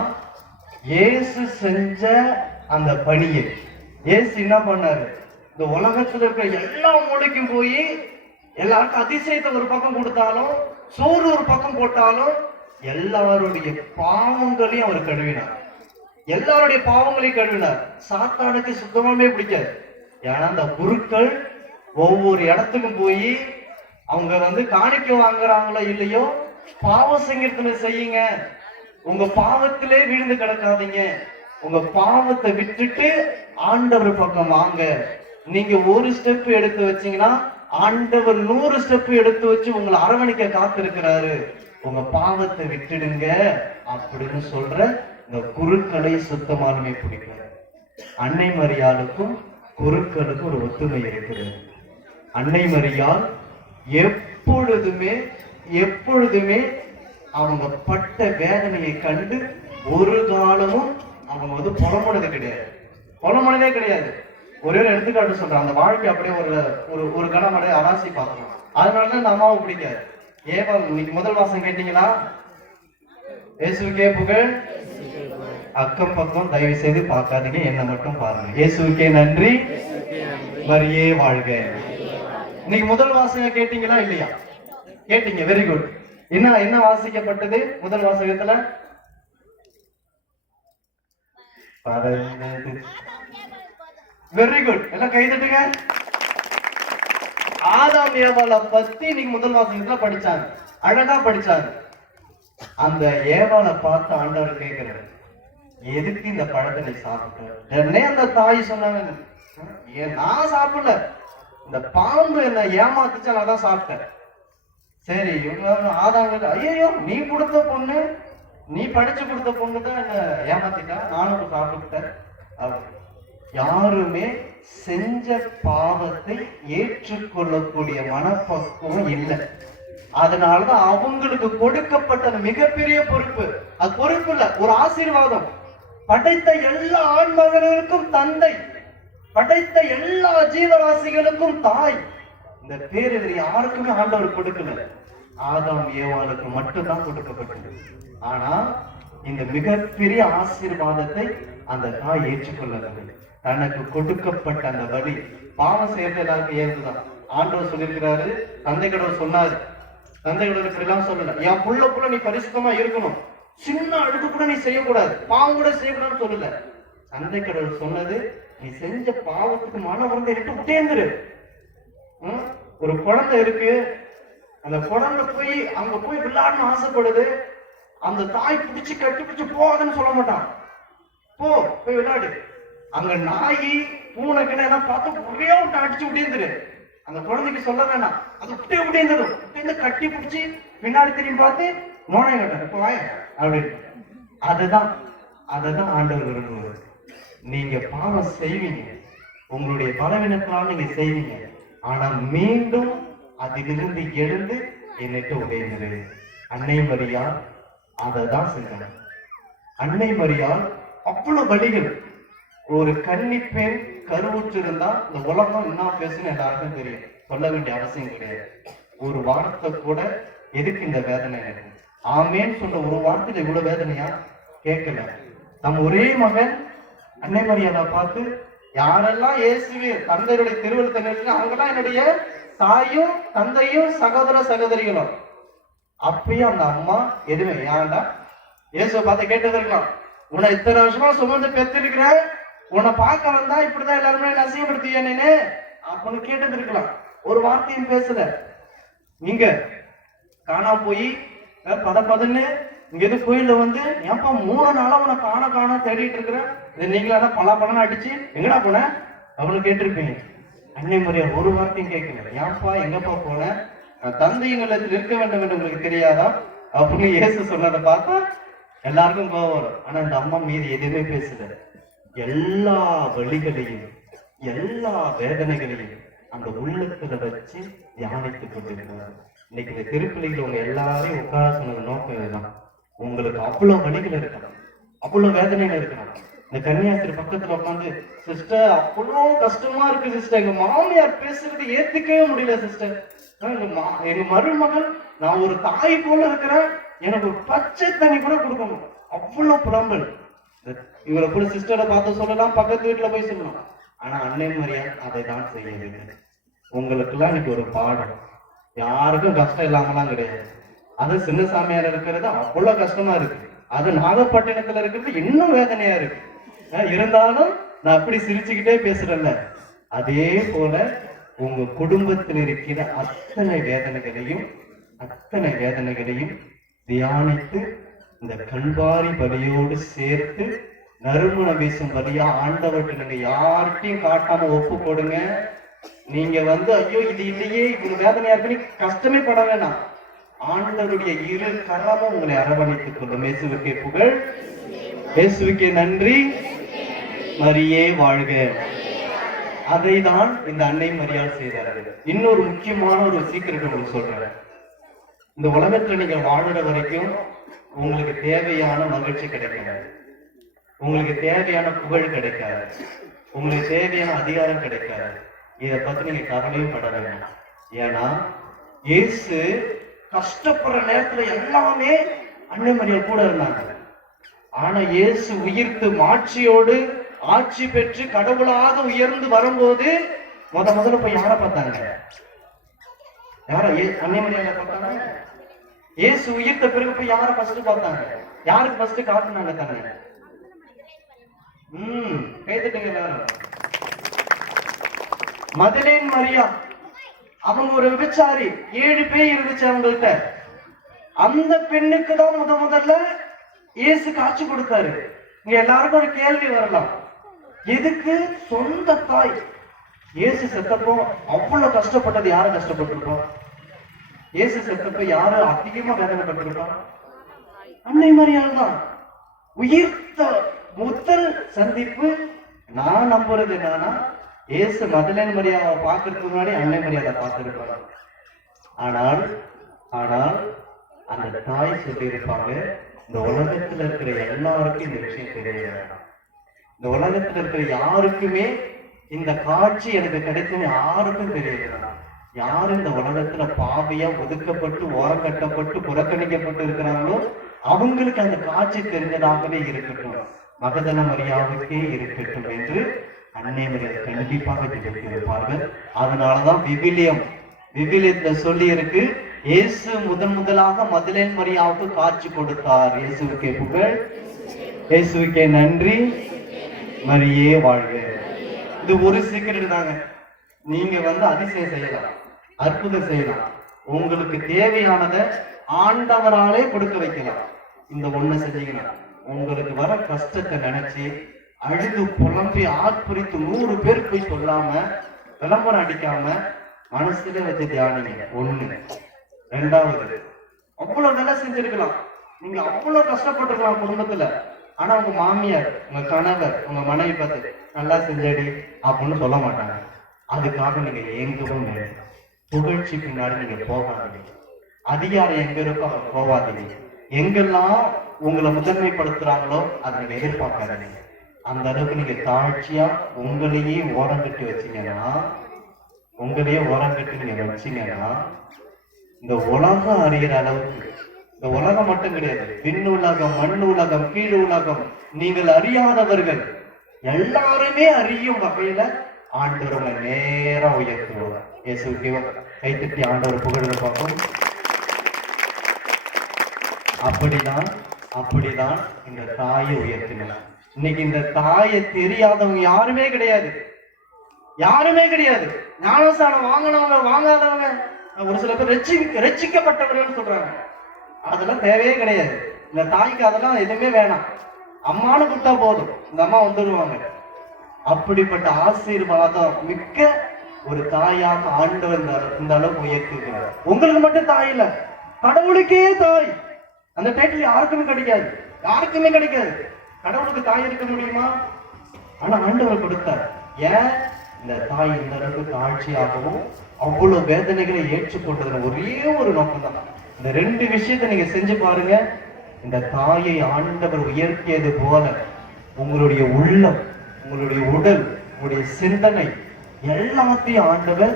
இயேசு செஞ்ச அந்த பணியை, இயேசு என்ன பண்ணாரு? இந்த உலகத்துல இருக்கிற எல்லா மூளைக்கும் போய் எல்லாருக்கும் அதிசயத்தை ஒரு பக்கம் கொடுத்தாலும், சோறு ஒரு பக்கம் போட்டாலும், எல்லாருடைய பாவங்களையும் அவர் கழுவினார். எல்லாருடைய பாவங்களையும் கழுவினார். சாத்தானுக்கு சுத்தமாவே பிடிக்காது. ஏன்னா அந்த குருக்கள் ஒவ்வொரு இடத்துக்கும் போய் அவங்க காணிக்கை வாங்குறாங்களோ இல்லையோ, பாவ சங்கீர்த்தனை செய்யுங்க, உங்க பாவத்திலே விழுந்து கிடக்காதீங்க, உங்க பாவத்தை விட்டுட்டு ஆண்டவர் பக்கம் வாங்க. நீங்க ஒரு ஸ்டெப் எடுத்து வச்சீங்கன்னா ஆண்டவர் 100 ஸ்டெப் எடுத்து வச்சு உங்களை அரவணைக்க காத்திருக்கிறாரு. உங்க பாவத்தை விட்டுடுங்க அப்படின்னு சொல்ற இந்த குருக்களை சுத்தமானமே பிடிக்கும். அன்னை மரியாளுக்கும் குருக்களுக்கும் ஒரு ஒத்துமை இருக்கிறது. அன்னை மரியாள் எப்பொழுதுமே அவங்க பட்ட வேதனையை கண்டு ஒரு காலமும் அவங்க புலம்புனதே கிடையாது. ஒரே ஒரு எடுத்துக்காட்டு சொல்றேன். அந்த வாழ்க்கை அப்படியே ஒரு கணம் அப்படியே அராசி பார்க்கணும். அதனாலதான் இந்த அம்மாவை பிடிக்காது. ஏவாள் இன்னைக்கு முதல் வாசம் கேட்டீங்களா? இயேசுக்கே புகழ். அக்கம் பக்கம் தயவு செய்து பார்க்காதீங்க, என்ன மட்டும் பாருங்க. இயேசுக்கே நன்றி, மரியே வாழ்க. இன்னைக்கு முதல் வாசகம் கேட்டீங்களா இல்லையா? கேட்டீங்க, வெரி குட். என்ன வாசிக்கப்பட்டது முதல் வாசகத்துல? வெரி குட், எல்லாம் கைதட்டுங்க. ஆதாம் ஏவாளை பத்தி இன்னைக்கு முதல் வாசகத்துல படிச்சாங்க, அழகா படிச்சாங்க. அந்த ஏவாளை பார்த்து ஆண்டவர் கேட்கிறாரு, எதுக்கு இந்த பழத்தை நீ சாப்பிட்ட? அந்த தாய் சொன்னாங்க, நான் சாப்பிடல, இந்த பாம்பு என்ன ஏமாத்துச்சு, நான் தான் சாப்பிட்டேன். சரி, இவங்க ஆதாங்க, ஐயோ நீ கொடுத்த பொண்ணு, நீ படிச்சு கொடுத்த பொண்ணு தான் என்ன ஏமாத்திட்டா, நானும் சாப்பிட்டுட்டேன். யாருமே செஞ்ச பாவத்தை ஏற்றுக்கொள்ளக்கூடிய மனப்பக்குவம் இல்லை. அதனாலதான் அவங்களுக்கு கொடுக்கப்பட்ட மிகப்பெரிய பொறுப்பு, அது பொறுப்பு இல்ல, ஒரு ஆசீர்வாதம். படைத்த எல்லா ஆண்மகனுக்கும் தந்தை, படைத்த எல்லா ஜீவராசிகளுக்கும் தாய். இந்த பேர் யாருக்குமே ஆண்டவர் கொடுக்கல, ஆதாம் ஏவாளுக்கு மட்டும்தான் கொடுக்கப்பட்டது. ஆனா இந்த மிகப்பெரிய ஆசீர்வாதத்தை அந்த தாய் ஏற்றுக்கொள்ளவில்லை. தனக்கு கொடுக்கப்பட்ட அந்த வழி, பாவம் செய்யறது எல்லாருக்கும் ஏதுதான். ஆண்டவர் சொல்லியிருக்கிறாரு, தந்தை கடவுள் சொன்னாரு, தந்தை கடவுள் இப்படி எல்லாம் சொல்லல, என் புள்ள நீ பரிசுத்தமா இருக்கணும், சின்ன அழுக்கு கூட நீ செய்யக்கூடாது, பாவம் கூட செய்யக்கூடாதுன்னு சொல்லல. தந்தை கடவுள் சொன்னது, நீ செஞ்ச பாவத்துக்கு மன வந்து விட்டேந்துரு. ஒரு குழந்தை இருக்கு, அந்த குழந்தை போய் அங்க போய் விளையாடணும்னு ஆசைப்படுது. அந்த தாய் பிடிச்சு கட்டி பிடிச்சு போகாதுன்னு சொல்ல மாட்டான். போய் விளையாடு. அங்க நாய் பூனைக்குன்னு எல்லாம் பார்த்து ஒரே விட்டு அடிச்சு விட்டேந்துரு. அந்த குழந்தைக்கு சொல்ல வேணாம், அது விட்டே விட்டேந்துடும். விட்டு கட்டி பிடிச்சி பின்னாடி திரும்பி பார்த்து மோனை கட்ட இப்போ வாய அப்படின்னு. அதுதான் ஆண்டவர் விரும்புவார். நீங்க பாவம் செய்வீங்க, உங்களுடைய பலவீனத்தினால நீங்க செய்வீங்க, ஆனா மீண்டும் அதிலிருந்து எழுந்து என்னிட்டு உடையினரு. அன்னை மரியாள் அதைதான் செஞ்சணும். அன்னை மரியாள் அவ்வளவு வழிகள். ஒரு கன்னி பெண் கருவுற்று இருந்தா இந்த உலகம் என்ன பேசுன்னு எல்லாருக்கும் தெரியும், சொல்ல வேண்டிய அவசியம் கிடையாது. ஒரு வார்த்தை கூட எதுக்கு இந்த வேதனை இருக்கு? ஆமேன்னு சொன்ன ஒரு வார்த்தையில இவ்வளவு வேதனையா கேட்கல. நம்ம ஒரே மகன் அன்னை மரியாதை பார்த்து யாரெல்லாம் இயேசுவே தந்தையுடைய திருவள்ளுவத்தை நிறுத்தி அவங்கெல்லாம் என்னுடைய தாயும் தந்தையும் சகோதர சகோதரிகளும். அப்பயும் அந்த அம்மா எதுவுமே ஏன்டா இயேசுவை பார்த்து கேட்டது இருக்கலாம், உன்னை இத்தனை வருஷமா சுமந்து பெற்றிருக்கிற, உன்னை பார்க்க வந்தா இப்படிதான் எல்லாருமே நசியப்படுத்தியனே அப்படின்னு கேட்டது இருக்கலாம். ஒரு வார்த்தையும் பேசல. நீங்க காணா போய் பதன்னு இங்க எது கோயில்ல வந்து ஏன்பா 3 நாளா உன்னை காண தேடிட்டு இருக்கிற, நீங்களா பல அடிச்சு எங்கடா போன அப்படின்னு கேட்டிருப்பீங்க. அன்னை மரியாள் ஒரு வார்த்தையும் கேட்கல. ஏன்பா எங்கப்பா போன, தந்தையின் இல்லத்தில் இருக்க வேண்டும் என்று உங்களுக்கு தெரியாதா அப்படின்னு இயேசு சொன்னதை பார்த்தா எல்லாருக்கும் கோவம் வரும். ஆனா இந்த அம்மா மீது எதுவுமே பேசல. எல்லா வழிகளையும் எல்லா வேதனைகளையும் அந்த உள்ளத்துல வச்சு தியானித்துக் கொண்டிருக்கிறார். இன்னைக்கு இந்த திருப்பலிகள் உங்க எல்லாரையும் உட்கார சொன்னது நோக்கம் இதுதான். உங்களுக்கு அவ்வளவு வழிகள் இருக்கணும், அவ்வளவு வேதனைகள் இருக்கணும். இந்த கன்னியாஸ்திரி பக்கத்துல உட்காந்து, சிஸ்டர் அவ்வளவு கஷ்டமா இருக்கு சிஸ்டர், எங்க மாமியார் பேசுறது ஏத்துக்கவே முடியல சிஸ்டர், எங்க மருமகள் நான் ஒரு தாய் போல இருக்கிறேன், எனக்கு ஒரு பச்சை தண்ணி கூட கொடுக்கணும், அவ்வளவு புலம்பல். இவரை கூட சிஸ்டரை பார்த்து சொல்லலாம், பக்கத்து வீட்டுல போய் சொல்லலாம். ஆனா அன்னை மரியாள் அதை தான் செய்யவில்லை. உங்களுக்கு எல்லாம் இன்னைக்கு ஒரு பாடம். யாருக்கும் கஷ்டம் இல்லாமலாம் கிடையாது. அது சின்ன சாமியார் இருக்கிறது அவ்வளவு கஷ்டமா இருக்கு, அது நாகப்பட்டினத்துல இருக்கிறது இன்னும் வேதனையா இருக்கு. இருந்தாலும் நான் அப்படி சிரிச்சுக்கிட்டே பேசுறேன்ல, அதே போல உங்க குடும்பத்தில் இருக்கிற அத்தனை வேதனைகளையும் தியானித்து இந்த கல்வாரி பலியோடு சேர்த்து நறுமண வீசும் பலியா ஆண்டவர்கிட்ட நீங்க யார்கிட்டையும் காட்டாம ஒப்பு கொடுங்க. நீங்க ஐயோ இது இல்லையே இவ்வளவு வேதனையா இருக்குன்னு கஷ்டமே பட வேணாம். ஆண்டவருடைய இரு கரமும் உங்களை அரவணைத்துக் கொள்ளும். இயேசுவுக்கே புகழ், இயேசுவுக்கே நன்றி, மரியே வாழ்க. அதை தான் இந்த அன்னை மரியாள் செய்தார்கள். இன்னொரு முக்கியமான ஒரு சீக்கிரம் உங்களுக்கு சொல்றேன். இந்த உலகத்துல நீங்க வாழுற வரைக்கும் உங்களுக்கு தேவையான மகிழ்ச்சி கிடைக்காது, உங்களுக்கு தேவையான புகழ் கிடைக்காது, உங்களுக்கு தேவையான அதிகாரம் கிடைக்காது. இதை பத்தி நீங்க கவலையும் பட வேண்டாம். ஏன்னா இயேசு கஷ்டப்படுற நேரத்துல எல்லாமே அன்னை மரியாள் கூட இருந்தாங்க. ஆனா இயேசு உயிர்த்து மாட்சியோடு ஆட்சி பெற்று கடவுளாக உயர்ந்து வரும்போது முதல்ல போய் யாரை பார்த்தாங்க? அன்னை மரியாதை பார்த்தாங்க. இயேசு உயிர்த்த பிறகு போய் யாரை ஃபர்ஸ்ட் பார்த்தாங்க? யாருக்கு ஃபர்ஸ்ட் காட்டுனாங்க தானே? கைதட்டுங்க எல்லாரும். மதலேன் மரியா, அவங்க ஒரு விபச்சாரி, 7 பேர் இருந்துச்சு அவங்கள்ட்ட. அந்த பெண்ணுக்கு தான் முதல்ல இயேசு காட்சி கொடுத்தாரு. இங்க எல்லாருக்கும் ஒரு கேள்வி வரலாம், எதுக்கு சொந்த தாய் இயேசு செத்தப்போ அவ்வளவு கஷ்டப்பட்டது யாரு கஷ்டப்பட்டிருப்போம்? இயேசு செத்தப்போ யாரு அதிகமா வேதனைப்பட்டிருப்போம்? அன்னை மரியாள் தான். உயிர்த்த முதல் சந்திப்பு நான் நம்புறது என்னன்னா, இயேசு மதலேன் மரியாதை பார்க்கறதுக்கு முன்னாடி அன்னை மரியாதை பார்த்திருப்பாங்க. ஆனால் அந்த தாய் சொல்லியிருப்பாங்க, இந்த உலகத்துல இருக்கிற எல்லாருக்கும் இந்த விஷயம் தெரிய வேண்டாம். இந்த உலகத்துல இருக்கிற யாருக்குமே இந்த காட்சி எனக்கு கிடைக்குன்னு யாருக்கும் தெரிய வேண்டாம். யாரு இந்த உலகத்துல பாவியா ஒதுக்கப்பட்டு ஓரம் கட்டப்பட்டு புறக்கணிக்கப்பட்டு இருக்கிறாங்களோ அவங்களுக்கு அந்த காட்சி தெரிஞ்சதாகவே இருக்கட்டும், மகதல மரியாவுக்கே இருக்கட்டும் என்று அன்னை மரியாதை கண்டிப்பாக ஜெபித்திருப்பார்கள். அதனாலதான் விவிலியத்துல சொல்லி இருக்கு, இயேசு முதலாக மதலேன் மரியாவுக்கு காட்சி கொடுத்தார். இயேசுவுக்கே புகழ், இயேசுவுக்கே நன்றி, மரியே வாழ்க. இது ஒரு சீக்கிரம் தாங்க. நீங்க அதிசயம் செய்யலாம், அற்புதம் செய்யலாம், உங்களுக்கு தேவையானதை ஆண்டவராலே கொடுக்க வைக்கலாம். இந்த ஒண்ணு செஞ்சீங்கன்னா உங்களுக்கு வர கஷ்டத்தை நினைச்சு அழுது புலம்பி ஆட்புரித்து 100 பேர் போய் சொல்லாம விளம்பரம் அடிக்காம மனசுல வச்சு தியானிங்க. ஒண்ணு. ரெண்டாவது, அவ்வளவு வேலை செஞ்சிருக்கலாம், நீங்க அவ்வளவு கஷ்டப்பட்டிருக்கலாம் குடும்பத்துல. ஆனா உங்க மாமியார், உங்க கணவர், உங்க மனைவி பார்த்து நல்லா செஞ்சடி அப்படின்னு சொல்ல மாட்டாங்க. அதுக்காக நீங்க ஏங்கவும் வேண்டாம். புகழ்ச்சி பின்னாடி நீங்க போகாதீங்க. அதிகாரம் எங்க இருக்கோ அவங்க போகாதீங்க. எங்கெல்லாம் உங்களை முதன்மைப்படுத்துறாங்களோ அதை நீங்க எதிர்பார்க்காதீங்க. அந்த அளவுக்கு நீங்க தாழ்ச்சியா உங்களையே ஓரம் கட்டி வச்சீங்கன்னா, உங்களையே ஓரம் கட்டி நீங்க வச்சீங்கன்னா, இந்த உலகம் அறிகிற அளவுக்கு, இந்த உலகம் மட்டும் கிடையாது, விண் உலகம், மண் உலகம், கீழ் உலகம், நீங்கள் அறியாதவர்கள் எல்லாருமே அறியும் வகையில ஆண்டவரை நேரா உயர்த்துவார். இயேசுவுக்கு கைத்தட்டி ஆண்டவர் புகழ பார்ப்போம். அப்படிதான் இந்த தாயை உயர்த்தினார். இன்னைக்கு இந்த தாயை தெரியாதவங்க யாருமே கிடையாது, யாருமே கிடையாது. ஞானஸ்தானம் வாங்கினவங்க வாங்காதவங்க, ஒரு சில பேர் ரட்சிக்கப்பட்டவர்கள் சொல்றாங்க. அதெல்லாம் தேவையே கிடையாது. இந்த தாய்க்கு அதெல்லாம் எதுவுமே வேணாம். அம்மானு கொடுத்தா போதும், இந்த அம்மா வந்துடுவாங்க. அப்படிப்பட்ட ஆசீர்வாதம் மிக்க ஒரு தாயாக ஆண்டவர் இந்த அளவுக்கு உயர்த்திருக்கிறார். உங்களுக்கு மட்டும் தாய் இல்ல, கடவுளுக்கே தாய். அந்த டைட்டில் யாருக்குமே கிடைக்காது, யாருக்குமே கிடைக்காது. கடவுளுக்கு தாய் இருக்க முடியுமா? ஆனா ஆண்டவர் கொடுத்தார். ஏன்? இந்த தாய் இந்த அளவுக்கு தாழ்ச்சியாகவும் அவ்வளவு வேதனைகளை ஏற்றுக்கொண்டது ஒரே ஒரு நோக்கம் தான். இந்த 2 விஷயத்தை நீங்க செஞ்சு பாருங்க. இந்த தாயை ஆண்டவர் உயர்த்தியது போல உங்களுடைய உள்ளம், உங்களுடைய உடல், உங்களுடைய சிந்தனை எல்லாத்தையும் ஆண்டவர்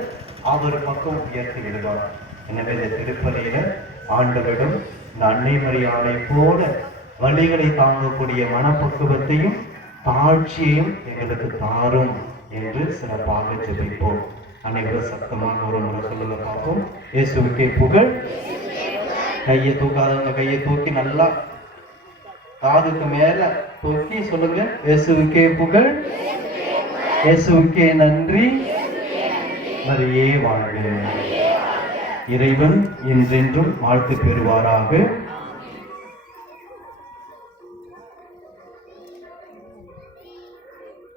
அவர் பக்கம் உயர்த்தி விடுவார். எனவே இந்த திருப்பலியில ஆண்டவரிடம் இந்த அன்னை மரியாதை போல வழிகளை தாங்கக்கூடிய மனப்பக்குவத்தையும் தாழ்ச்சியையும் எங்களுக்கு தாரும் என்று சிறப்பாக ஜெபிப்போம். அனைவரும் சத்தமாக ஒரு முறை சொல்லுங்க பார்ப்போம். இயேசுவுக்கே புகழ். கையை தூக்காதவங்க கையை தூக்கி நல்லா காதுக்கு மேல தூக்கி சொல்லுங்க. இயேசுவுக்கே புகழ், இயேசுவுக்கே நன்றி, மரியே வாழ்க. இறைவன் என்றென்றும் வாழ்த்து பெறுவாராக.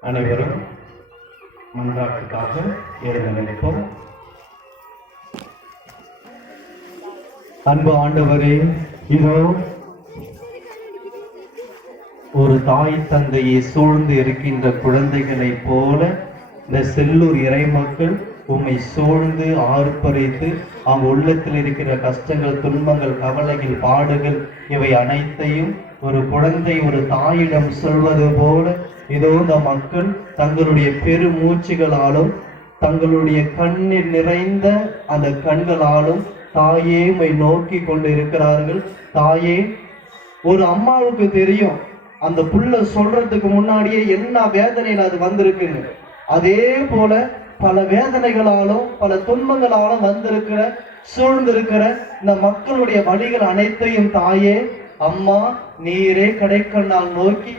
அனைவரும் மன்றாட்டுக்காக எழுத நினைப்போம். அன்பு ஆண்டவரே, இதோ ஒரு தாய் தந்தையை சூழ்ந்து இருக்கின்ற குழந்தைகளை போல இந்த செல்லூர் இறைமக்கள் உம்மை சூழ்ந்து ஆர்ப்பரித்து அவங்க உள்ளத்தில் இருக்கிற கஷ்டங்கள், துன்பங்கள், கவலைகள், பாடுகள் இவை அனைத்தையும் ஒரு குழந்தை ஒரு தாயிடம் சொல்வது போல இதோ இந்த மக்கள் தங்களுடைய பெருமூச்சுகளாலும் தங்களுடைய கண்ணீர் நிறைந்த அந்த கண்களாலும் தாயே உம்மை நோக்கி கொண்டு இருக்கிறார்கள். தாயே, ஒரு அம்மாவுக்கு தெரியும் அந்த புள்ள சொல்றதுக்கு முன்னாடியே என்ன வேதனையில் அது வந்திருக்குன்னு. அதே போல பல வேதனைகளாலும் பல துன்பங்களாலும் வந்திருக்கிற சூழ்ந்திருக்கிற இந்த மக்களுடைய வழிகள் அனைத்தையும் தாயே அம்மா நீரே கடைக்கண்ணால் நோக்கி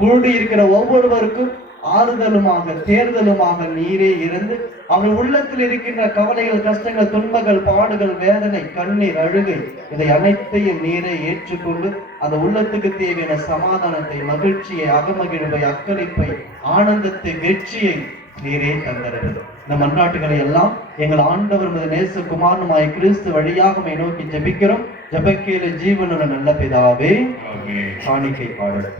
கூடி இருக்கிற ஒவ்வொருவருக்கும் ஆறுதலுமாக தேர்தலுமாக நீரே இருந்து அவன் உள்ளத்தில் இருக்கின்ற கவலைகள், கஷ்டங்கள், துன்பங்கள், பாடுகள், வேதனை, கண்ணீர், அழுகை இதை அனைத்தையும் நீரே ஏற்றுக்கொண்டு அந்த உள்ளத்துக்கு தேவையான சமாதானத்தை, மகிழ்ச்சியை, அகமகிழ்வை, அக்களிப்பை, ஆனந்தத்தை, வெற்றியை நீரே தந்தருகிறது. இந்த மன்றாட்டுகளை எல்லாம் எங்கள் ஆண்டவர் நேசகுமாரனுமாய் கிறிஸ்து வழியாக நோக்கி ஜெபிக்கிறோம். ஜெபக்கேல ஜீவனுள்ள நல்ல பிதாவே, காணிக்கை பாடல்.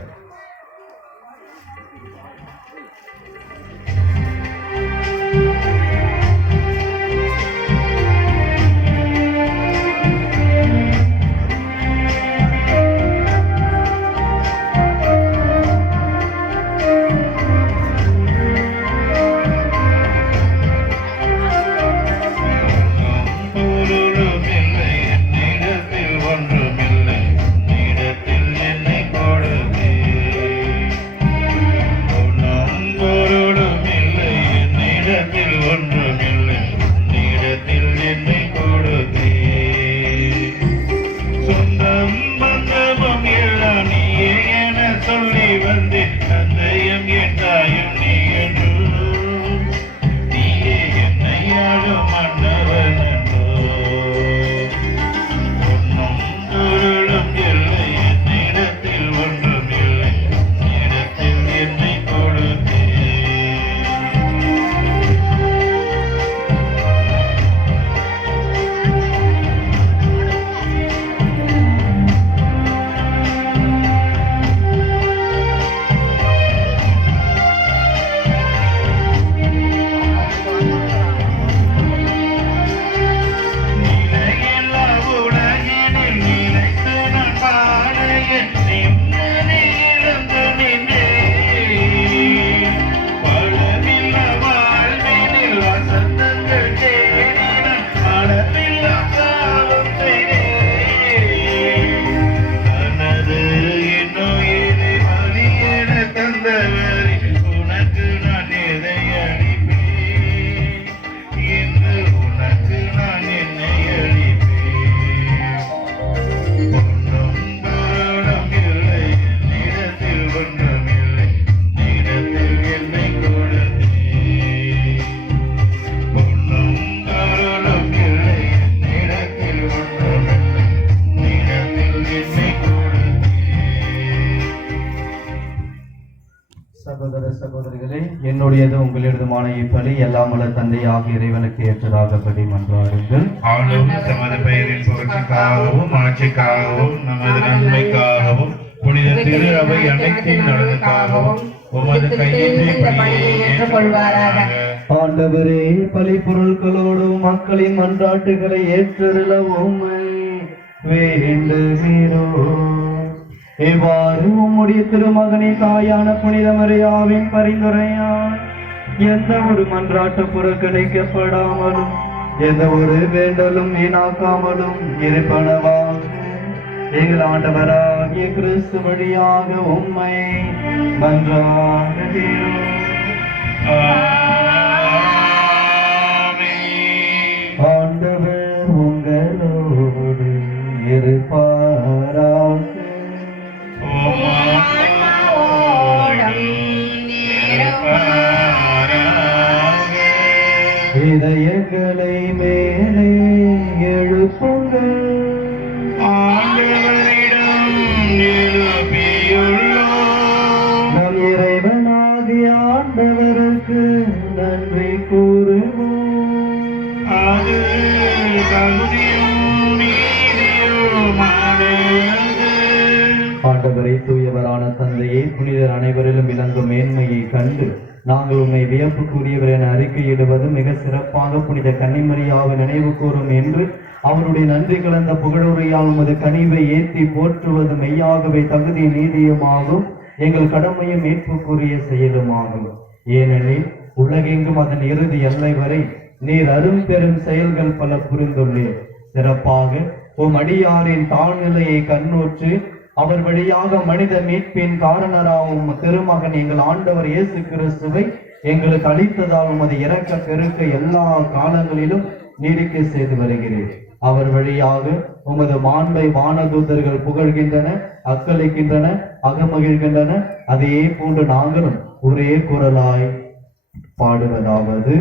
ஒன்றுமில்லை, நீடத்தில் என்னை கொடுத்தே. பரிசுத்தமான இப்பலி எல்லாம் வல்ல தந்தையாக இறைவனுக்கு ஏற்றதாகபடி மன்றாடுங்கள். ஆளும் தமது பெயரின் புகழ்ச்சிக்காகவும் ஆட்சிக்காகவும் நமது நன்மைக்காகவும் புனித திரு அவை அனைத்தின் நலனுக்காகவும் உமது கையின்றி பணியை ஏற்றுக்கொள்வாராக. ஆண்டவரே, பலி பொருட்களோடும் மக்களின் மன்றாட்டுகளை ஏற்றருள உம்மை வேண்டுகிறோம். இவ்வாறு உம்முடைய திருமகனின் தாயான புனித மரியாவின் பரிந்துரையால் எந்த ஒரு மன்றாட்டு புறக்கணிக்கப்படாமலும் எந்த ஒரு வேண்டலும் வீணாக்காமலும் இருப்பனவாக எங்கள் ஆண்டவராகிய கிறிஸ்து வழியாக உம்மை மன்றாடுகிறோம். ஆண்டவர் உங்களோடு இருப்பாராக. இதயங்களை மேலே எழுப்புங்கள். நம் இறைவனாகிய ஆண்டவருக்கு நன்றி கூறுவோம். அது ஆண்டவரை, தூயவரான தந்தையை, புனிதர் அனைவரிலும் விளங்கும் மேன்மையை கண்டு நாங்கள் உண்மை வியப்புக்குரியவர் என அறிக்கையிடுவது மிக சிறப்பாக புனித கன்னிமரியாவை நினைவு கூறும் என்று அவருடைய நன்றி கலந்த புகழுரையால் உமது கனிவை ஏற்றி போற்றுவது மெய்யாகவே தகுதி நீதியுமாகும், எங்கள் கடமையும் ஏற்புக்குரிய செயலுமாகும். ஏனெனில் உலகெங்கும் அதன் இறுதி எல்லை வரை நீர் அரும் பெரும் செயல்கள் பல புரிந்துள்ளீர். சிறப்பாக உம் அடியாரின் தாழ்நிலையை கண்ணோற்று அவர் வழியாக மனித மீட்பின் காரணராகும் திருமகன் எங்கள் ஆண்டவர் இயேசு கிறிஸ்துவை எங்களுக்கு அளித்ததால் உமது இரக்க பெருக்க எல்லா காலங்களிலும் நீடிக்க செய்து வருகிறேன். அவர் வழியாக உமது மாண்பை வானதூதர்கள் புகழ்கின்றன, அக்களிக்கின்றன, அகமகிழ்கின்றன. அதே போன்று நாங்களும் ஒரே குரலாய் பாடுவதாவது: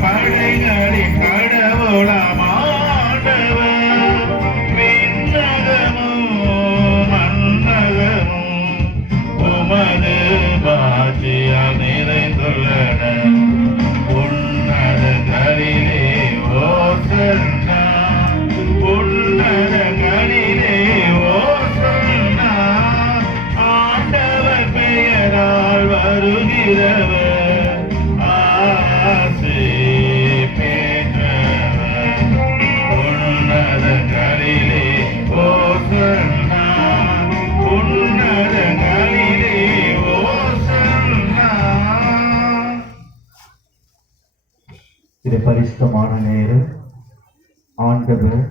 படைகளின் கடவுளமானவர், விண்ணகமும் மண்ணகமும் உமது பாட்சியால் நிறைந்துள்ளன. உன்னதங்களிலே ஓசன்னா, உன்னதங்களிலே ஓசன்னா. ஆண்டவர் பெயரால் வருகிறவர் இது பரிசுத்தமான நேரம். ஆண்டவர்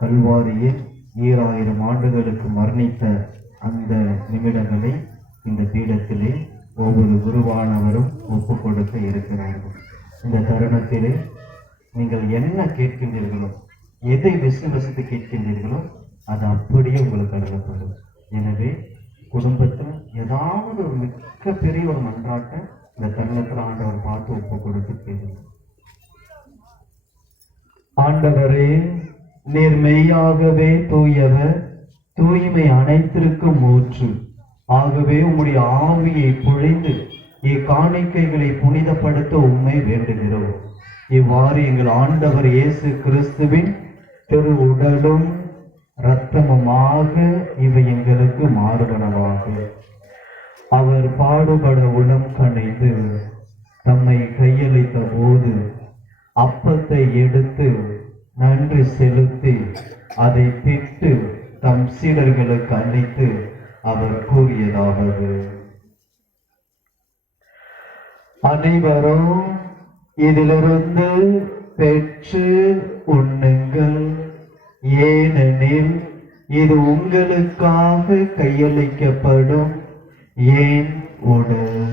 கல்வாரியில் 2000 ஆண்டுகளுக்கு மரணித்த அந்த நிமிடங்களை இந்த பீடத்திலே ஒவ்வொரு குருவானவரும் ஒப்பு கொடுக்க இருக்கிறார்கள். இந்த தருணத்திலே நீங்கள் என்ன கேட்கின்றீர்களோ, எதை விசுவசித்து கேட்கின்றீர்களோ அது அப்படியே உங்களுக்கு அருளப்படும். எனவே குடும்பத்தில் ஏதாவது ஒரு மிக்க பெரிய ஒரு மன்றாட்டை இந்த தருணத்தில் ஆண்டவர் பார்த்து ஒப்பு கொடுத்து கேட்கணும். ஆண்டவரே, நீர் மெய்யாகவே தூயவர், தூய்மை அனைத்திற்கும் ஊற்று. ஆகவே உம்முடைய ஆவியை பொழிந்து இக்காணிக்கைகளை புனிதப்படுத்த உம்மை வேண்டுகிறோம். இவ்வாறு எங்கள் ஆண்டவர் இயேசு கிறிஸ்துவின் திரு உடலும் இரத்தமுமாக இவை எங்களுக்கு மாறுபனவாக. அவர் பாடுபட உளம் கணைந்து தம்மை கையளித்த போது அப்பத்தை எடுத்து நன்றி செலுத்தி அதை பிட்டு தம் சீடர்களுக்கு அளித்து அவர் கூறியதாவது: அனைவரும் இதிலிருந்து பெற்று உண்ணுங்கள், ஏனெனில் இது உங்களுக்காக கையளிக்கப்படும் என் உடல்.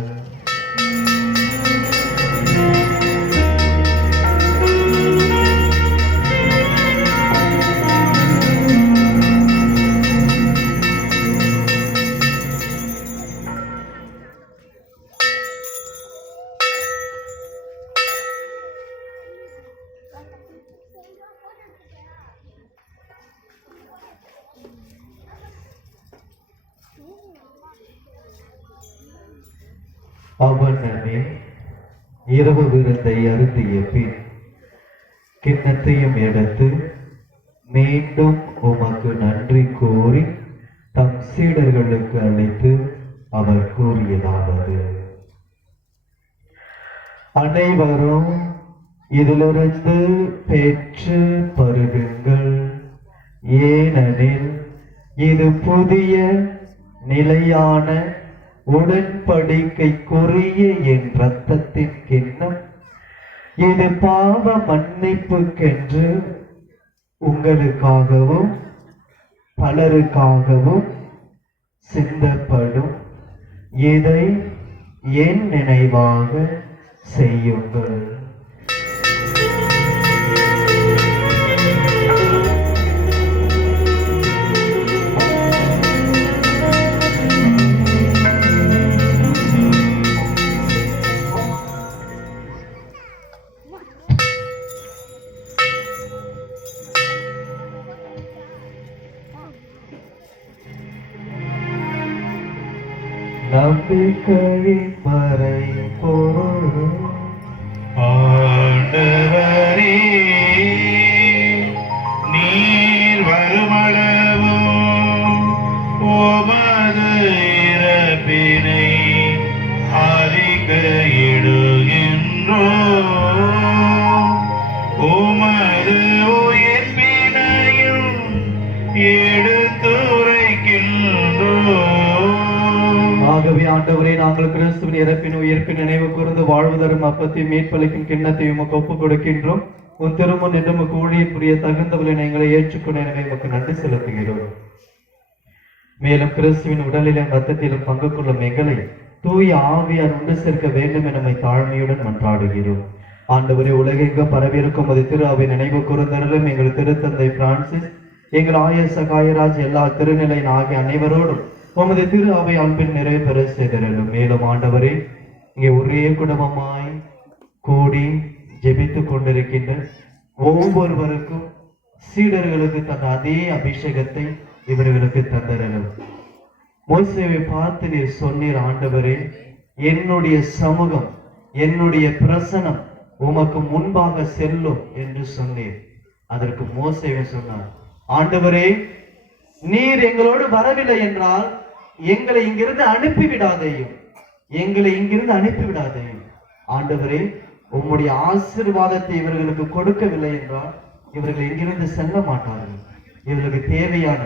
அவ்வண்ணமே இரவு விருந்தை அருந்திய பின் கிண்ணத்தையும் எடுத்து மீண்டும் உமக்கு நன்றி கூறி தம் சீடர்களுக்கு அளித்து அவர் கூறியதாவது: அனைவரும் இதிலிருந்து பெற்று பருகுங்கள், ஏனெனில் இது புதிய நிலையான உடன்படிக்கைக்குரிய என் இரத்தத்தின் கிண்ணம். இது பாவ மன்னிப்புக்கென்று உங்களுக்காகவும் பலருக்காகவும் சிந்தப்படும். இதை என் நினைவாக செய்யுங்கள். நம்பிக்கையின் மறை பொருள் ஆண்டவரே, நீர் வருமளவும் உமது இறப்பினை அறிக்கையிடுகின்றோம், உமது உயிர்ப்பினையும் எடுத்துரைக்கின்றோம். ஆகவே ஆண்டவரே, நாங்கள் கிறிஸ்துவின் இறப்பின் உயிர்ப்பின் நினைவு கூர்ந்து வாழ்வதரும் அப்பத்தையும் மீட்பளிக்கும் கிண்ணத்தையும் உமக்கு ஒப்புக் கொடுக்கின்றோம். உன் திருமுன் என்று உமக்கு ஊழியம் புரிய தகுந்தவர்களை எங்களை ஏற்றுக்கொண்ட எனவே உமக்கு நன்றி செலுத்துகிறோம். மேலும் கிறிஸ்துவின் உடலிலும் ரத்தத்திலும் பங்கு கொள்ளும் எங்களை தூய ஆவியார் உண்டு சேர்க்க வேண்டும் என நம்மை தாழ்மையுடன் மன்றாடுகிறோம். ஆண்டவரே, உலகெங்கும் பரவியிருக்கும் அது திரு அவை நினைவு கூர்ந்தருளும். எங்கள் திருத்தந்தை பிரான்சிஸ், எங்கள் ஆயர் சகாயராஜ், எல்லா திருநிலையின் ஆகிய அனைவரோடும் உமது திரு அவை அன்பில் நிறைவு பெற செய்திருளும். மேலும் ஆண்டவரே, இங்கே ஒரே குடும்பமாய் கூடி ஜெபித்துக் கொண்டிருக்கின்ற ஒவ்வொருவருக்கும் சீடர்களுக்கு தந்த அதே அபிஷேகத்தை இவர்களுக்கு தந்திருளும். மோசேவை பார்த்து நீர் சொன்னீர், ஆண்டவரே, என்னுடைய சமூகம், என்னுடைய பிரசனம் உமக்கு முன்பாக செல்லும் என்று சொன்னீர். அதற்கு மோசேவை சொன்னார், ஆண்டவரே, நீர் எங்களோடு வரவில்லை என்றால் எங்களை இங்கிருந்து அனுப்பிவிடாதேயும், எங்களை இங்கிருந்து அனுப்பிவிடாதேயும். ஆண்டவரே, உம்முடைய ஆசீர்வாதத்தை இவர்களுக்கு கொடுக்கவில்லை என்றால் இவர்கள் இங்கிருந்து செல்ல மாட்டார்கள். இவர்களுக்கு தேவையான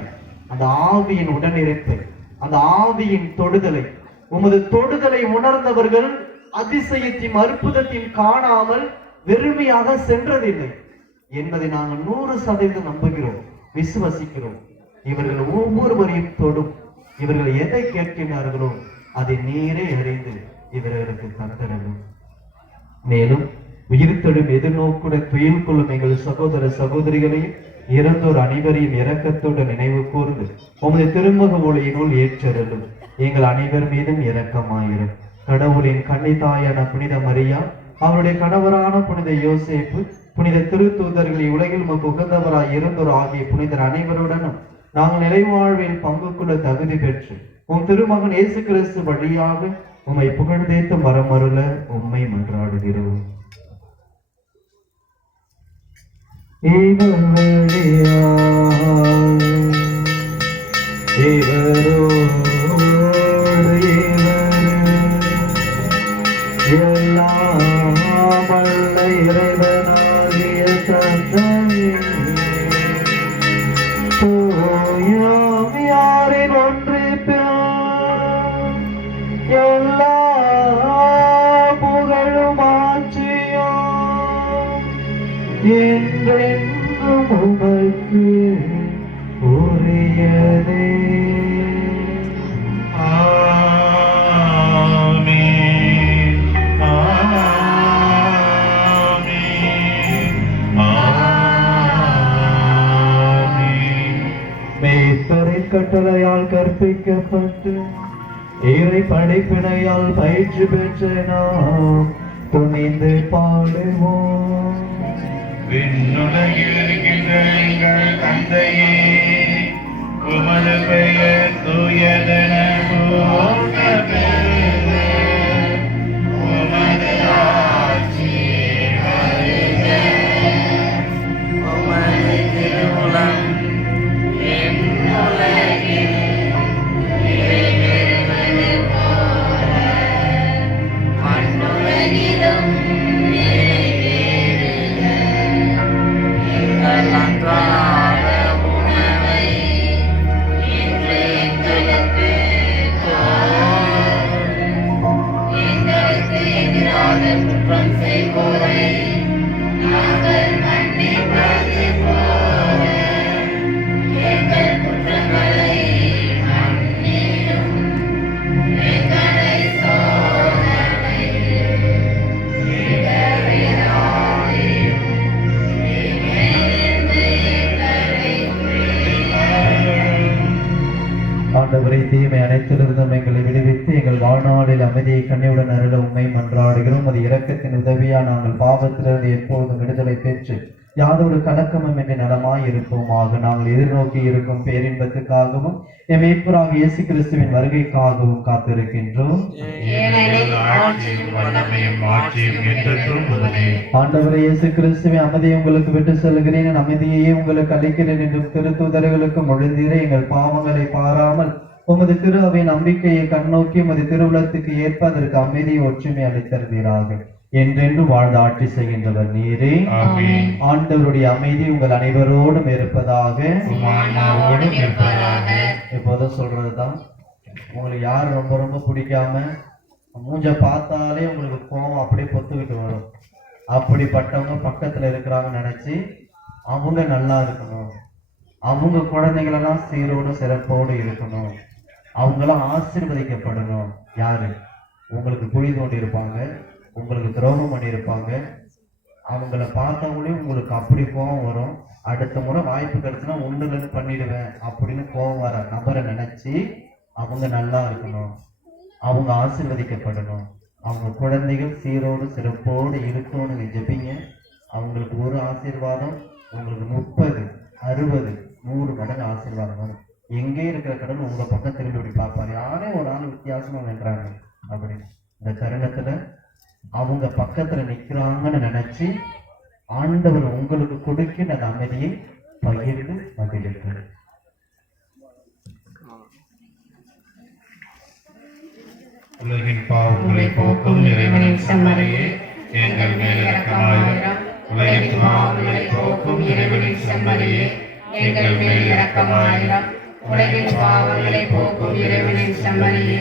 அந்த ஆவியின் உடனிருப்பை, அந்த ஆவியின் தொடுதலை, உமது தொடுதலை உணர்ந்தவர்கள் அதிசயத்தையும் அற்புதத்தையும் காணாமல் வெறுமையாக சென்றதில்லை என்பதை நாங்கள் 100% நம்புகிறோம், விசுவசிக்கிறோம். இவர்கள் ஒவ்வொருவரையும் தொடும். இவர்கள் எதை கேட்கிறார்களோ அதை நீரே அறிந்து இவர்களுக்கு தந்தரலும். மேலும் உயிர்த்தெழும் எதிர்நோக்குடன் துயில் கொள்ளும் எங்கள் சகோதர சகோதரிகளையும் இறந்தோர் அனைவரையும் இரக்கத்தோடு நினைவு கூர்ந்து உமது திருமுக ஒளியினுள் ஏற்றருளும். எங்கள் அனைவர் மீதும் இரக்கமாயிரும். கடவுளின் கன்னித்தாயான புனித மரியா, அவருடைய கணவரான புனித யோசேப்பு, புனித திருத்தூதர்கள், உலகில் உமக்கு உகந்தவராய் இருந்தோர் ஆகிய புனிதர் அனைவருடனும் நாங்கள் நிலைவாழ்வில் பங்கு கொள்ள தகுதி பெற்று உம் திருமகன் இயேசு கிறிஸ்து வழியாக உம்மை புகழ்ந்தேத்து மரமருள உம்மை மன்றாடுகிறோம். இறைவனாகிய தந்தையே, யாரின் ஒன்றிப்பில் எல்லா புகழும் ஆட்சியும் என்றென்றும் உமக்கு உரியதே. ஆமென், ஆமென். மேய்ப்பரின் கட்டளையால் கற்பிக்கப்பட்டு இறை படைப்பினையால் பயிற்சி பெற்ற நாம் துணிந்து பாடுவோம். விண்ணுலகில் இருக்கின்ற எங்கள் தந்தையே, உமது பெயர் தூயதென போற்றப் பெறுக. கண்ணியுடன் அருள உண்மை மன்றாடுகிறோம். அது இரக்கத்தின் உதவியா நாங்கள் பாவத்திலிருந்து எப்போதும் விடுதலை பெற்று யாதொரு கலக்கமும் என்று நலமாய் இருப்போமாக. நாங்கள் எதிர்நோக்கி இருக்கும் பேரின்பத்துக்காகவும் எம் மீட்பராக இயேசு கிறிஸ்துவின் வருகைக்காகவும் காத்திருக்கின்றோம். ஏனெனில் ஆட்சியும் வல்லமையும் மாட்சியும் என்றென்றும் உள்ளதே. ஆண்டவரே இயேசு கிறிஸ்துவின் அமைதியை உங்களுக்கு விட்டு செல்கிறேன், என் அமைதியையே உங்களுக்கு அளிக்கிறேன் என்றும் திருத்தூதர்களுக்கு மொழிந்தீரே. எங்கள் பாவங்களை பாராமல் உமது திரு அவை நம்பிக்கையை கண்ணோக்கி உமது திருவுளத்துக்கு ஏற்ப அதற்கு அமைதியை ஒற்றுமை அளித்தருவீராக. என்றென்று வாழ்ந்து ஆட்சி செய்கின்றவர் நீரே. ஆமென். ஆண்டவருடைய அமைதி உங்கள் அனைவரோடும் இருப்பதாக. உம் ஆன்மாவோடும் இருப்பதாக. எப்போதும் சொல்றதுதான், உங்களுக்கு யார் ரொம்ப ரொம்ப பிடிக்காம மூஞ்ச பார்த்தாலே உங்களுக்கு கோபம் அப்படியே பொத்துக்கிட்டு வரும். அப்படிப்பட்டவங்க பக்கத்துல இருக்கிறாங்கன்னு நினைச்சு அவங்க நல்லா இருக்கணும், அவங்க குழந்தைகளெல்லாம் சீரோடு சிறப்போடு இருக்கணும், அவங்களாம் ஆசீர்வதிக்கப்படணும். யாரு உங்களுக்கு குழி தோண்டி இருப்பாங்க, உங்களுக்கு துரோகம் பண்ணியிருப்பாங்க, அவங்கள பார்த்தவங்களே உங்களுக்கு அப்படி கோபம் வரும். அடுத்த முறை வாய்ப்பு கிடைச்சுன்னா ஒன்றுலேருந்து பண்ணிடுவேன் அப்படின்னு கோபம் வர நபரை நினைச்சு அவங்க நல்லா இருக்கணும், அவங்க ஆசீர்வதிக்கப்படணும், அவங்க குழந்தைகள் சீரோடு சிறப்போடு இருக்கணும்னு ஜெபிங்க. அவங்களுக்கு ஒரு ஆசீர்வாதம் உங்களுக்கு 30, 60, 100 மடங்கு ஆசீர்வாதம் வரும். எங்கே இருக்கிற கடவுள் உங்க பக்கம் திரும்பி இப்படி பார்ப்பாரு, யாரே ஒரு ஆள் வித்தியாசமா வென்றாங்க அப்படின்னு. இந்த தருணத்துல அவங்க பக்கத்துல நிக்கிறாங்கன்னு நினைச்சு ஆண்டவர் உங்களுக்கு கொடுக்கிற அந்த அமைதியை பகிர்ந்து மகிழ்கிறது. உலகின் பாவங்களை போக்கும் இறைவனின் செம்மறியே, எங்கள் மேல் இரக்கமாயிரும். உலகின் பாவங்களை போக்கும் இறைவனின் செம்மறியே, எங்கள் மேல் இரக்கமாயிரும். உலகின் பாவங்களை போக்கும் இறைவனின் செம்மறியே,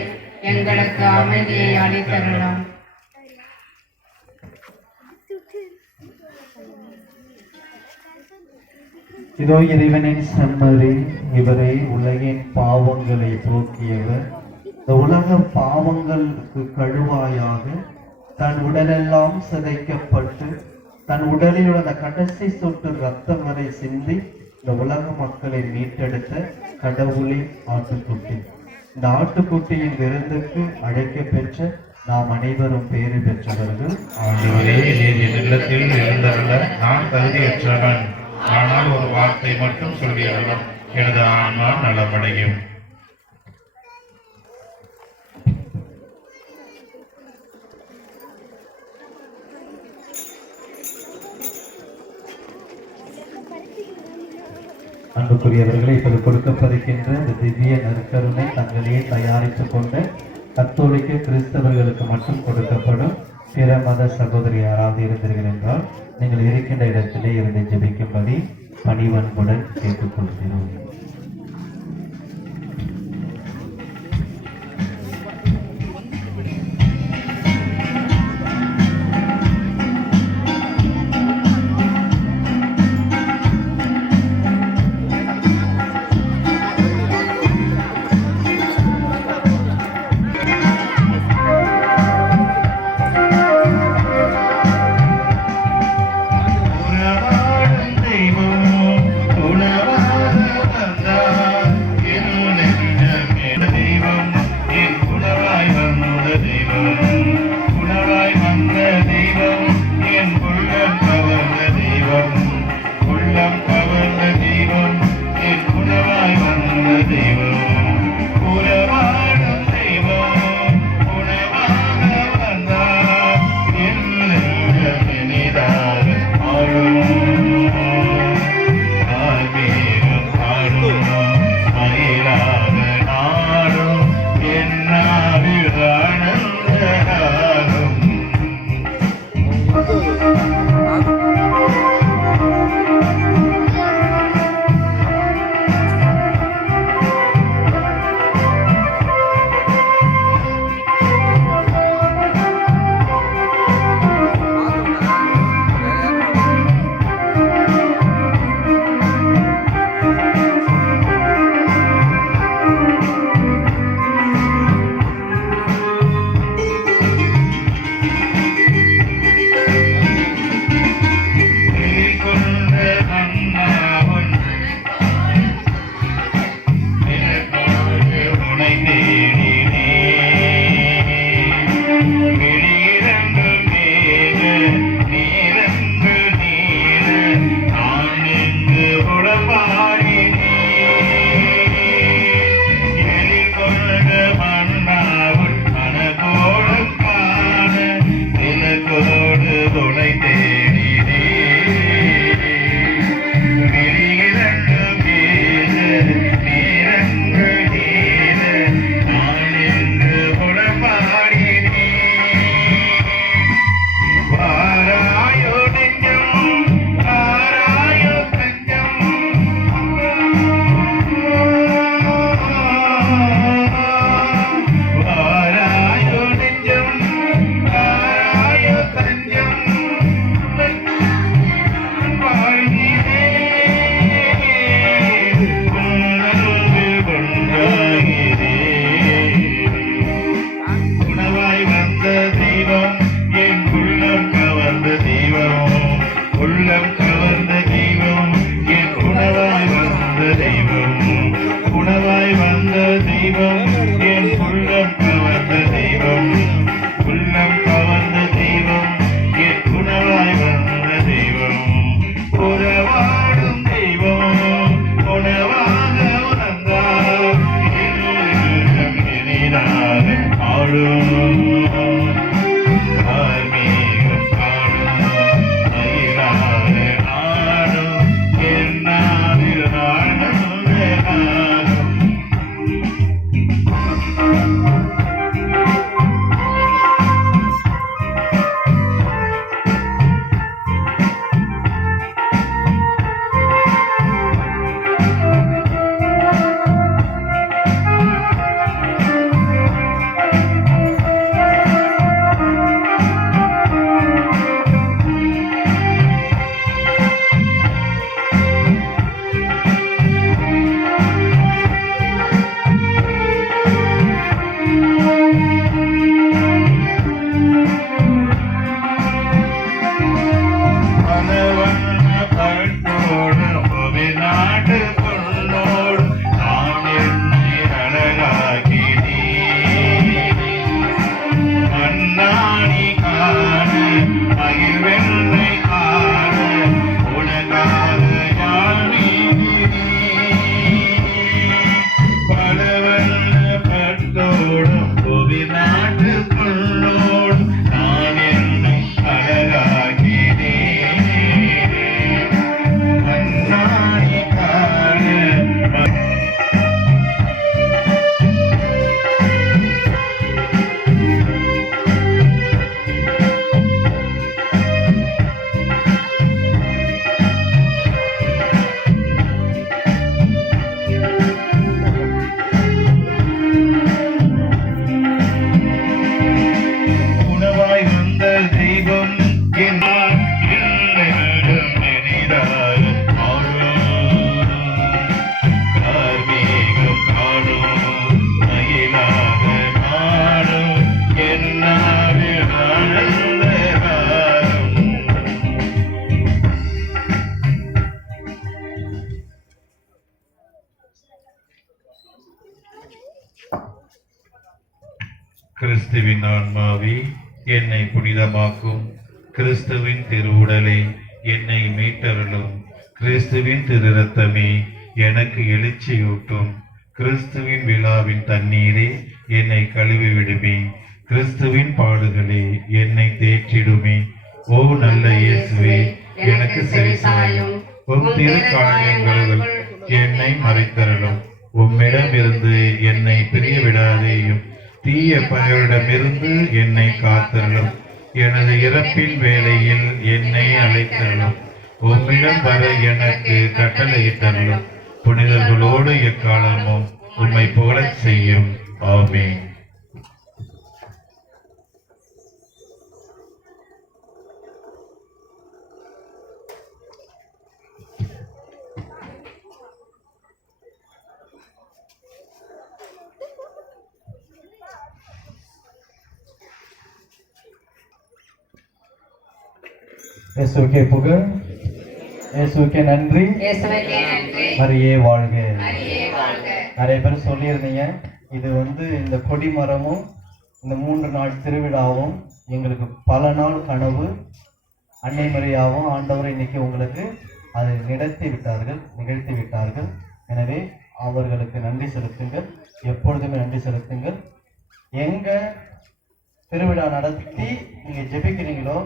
எங்களுக்கு அமைதியை அளித்தருளும். இதோ இறைவனின் செம்மறி, இவரே உலகின் பாவங்களை போக்கியவர். இந்த உலக பாவங்களுக்கு கழுவாயாக தன் உடலெல்லாம் சிதைக்கப்பட்டு தன் உடலில் உள்ள கடைசி சொட்டு ரத்தம் வரை சிந்தி இந்த உலக மக்களை மீட்டெடுத்த கடவுளின் ஆட்டுக்குட்டி. இந்த ஆட்டுக்குட்டியின் விருந்துக்கு அழைக்க பெற்ற நாம் அனைவரும் பேறு பெற்றவர்கள். ஆண்டவரே, நீர் என் இல்லத்தில் எழுந்தருள நான் தகுதியற்றவன். ஆனால் ஒரு வார்த்தை மட்டும் சொல்லியறலாம், எனது ஆன்மா நலமடையும். அன்புக்குரியவர்களை இப்போது கொடுக்கப்படுகின்ற இந்த திவ்ய நற்கருணை தங்களையே தயாரித்துக் கொண்ட கத்தோலிக்க கிறிஸ்தவர்களுக்கு மட்டும் கொடுக்கப்படும். பிற மத சகோதரி யாராவது இருந்தீர்கள் என்றால் நீங்கள் இருக்கின்ற இடத்திலே இருந்து ஜெபிக்கும்படி பணிவன்புடன் கேட்டுக்கொள்கிறோம். உறவாடும் தெய்வம், உணவாக வந்த உள்ளம் கவர்ந்த தெய்வம் என் உணவாய் வந்த தெய்வம் உணவாய் வந்த தெய்வம் என் உள்ளம் கவர்ந்த தெய்வம் உள்ளம் கவர்ந்த தெய்வம் என் உணவாய் வந்த தெய்வம் உறவாடும் தெய்வம் உணவாக உணர்ந்தார் இனிதாக ஆடும் ஆர்மீகம் ஆடும் மயிலாக ஆடும் என்னாவில் ஆடும் கிறிஸ்துவின் ஆன்மாவே என்னை புனிதமாக்கும் கிறிஸ்துவின் திருவுடலை என்னை மீட்டருளும் கிறிஸ்துவின் திரு இரத்தமே எனக்கு எழுச்சியூட்டும் கிறிஸ்துவின் விழாவின் தண்ணீரே என்னை கழுவி விடுமே கிறிஸ்துவின் பாடுகளே என்னை தேற்றிடுமே ஓ நல்ல இயேசுவே எனக்கு செவிசாயும் உம் திருக்காயங்கள் என்னை மறைத்தருளும் உம்மிடமிருந்து என்னை பிரிய விடாதேயும் தீய பகைவரிடமிருந்து என்னை காத்தருளும் எனது இறப்பின் வேளையில் என்னை அழைத்தருளும் உம்மிடம் வர எனக்கு கட்டளையிட்டருளும் புனிதர்களோடு எக்காலமும் உம்மை புகழச் செய்யும் ஆமென். இயேசுவுக்கே புகழ், இயேசுவுக்கே நன்றி, இயேசுவுக்கே நன்றி. மரியே வாழ்க. மரியே வாழ்க. நிறைய பேர் சொல்லியிருந்தீங்க. இது இந்த கொடிமரமும் இந்த 3 நாள் திருவிழாவும் எங்களுக்கு பல நாள் கனவு. அன்னை மரியாவும் ஆண்டவரை இன்னைக்கு உங்களுக்கு அதை நிகழ்த்தி விட்டார்கள். எனவே அவர்களுக்கு நன்றி செலுத்துங்கள், எப்பொழுதுமே நன்றி செலுத்துங்கள். எங்க திருவிழா நடத்தி நீங்க ஜெபிக்கிறீங்களோ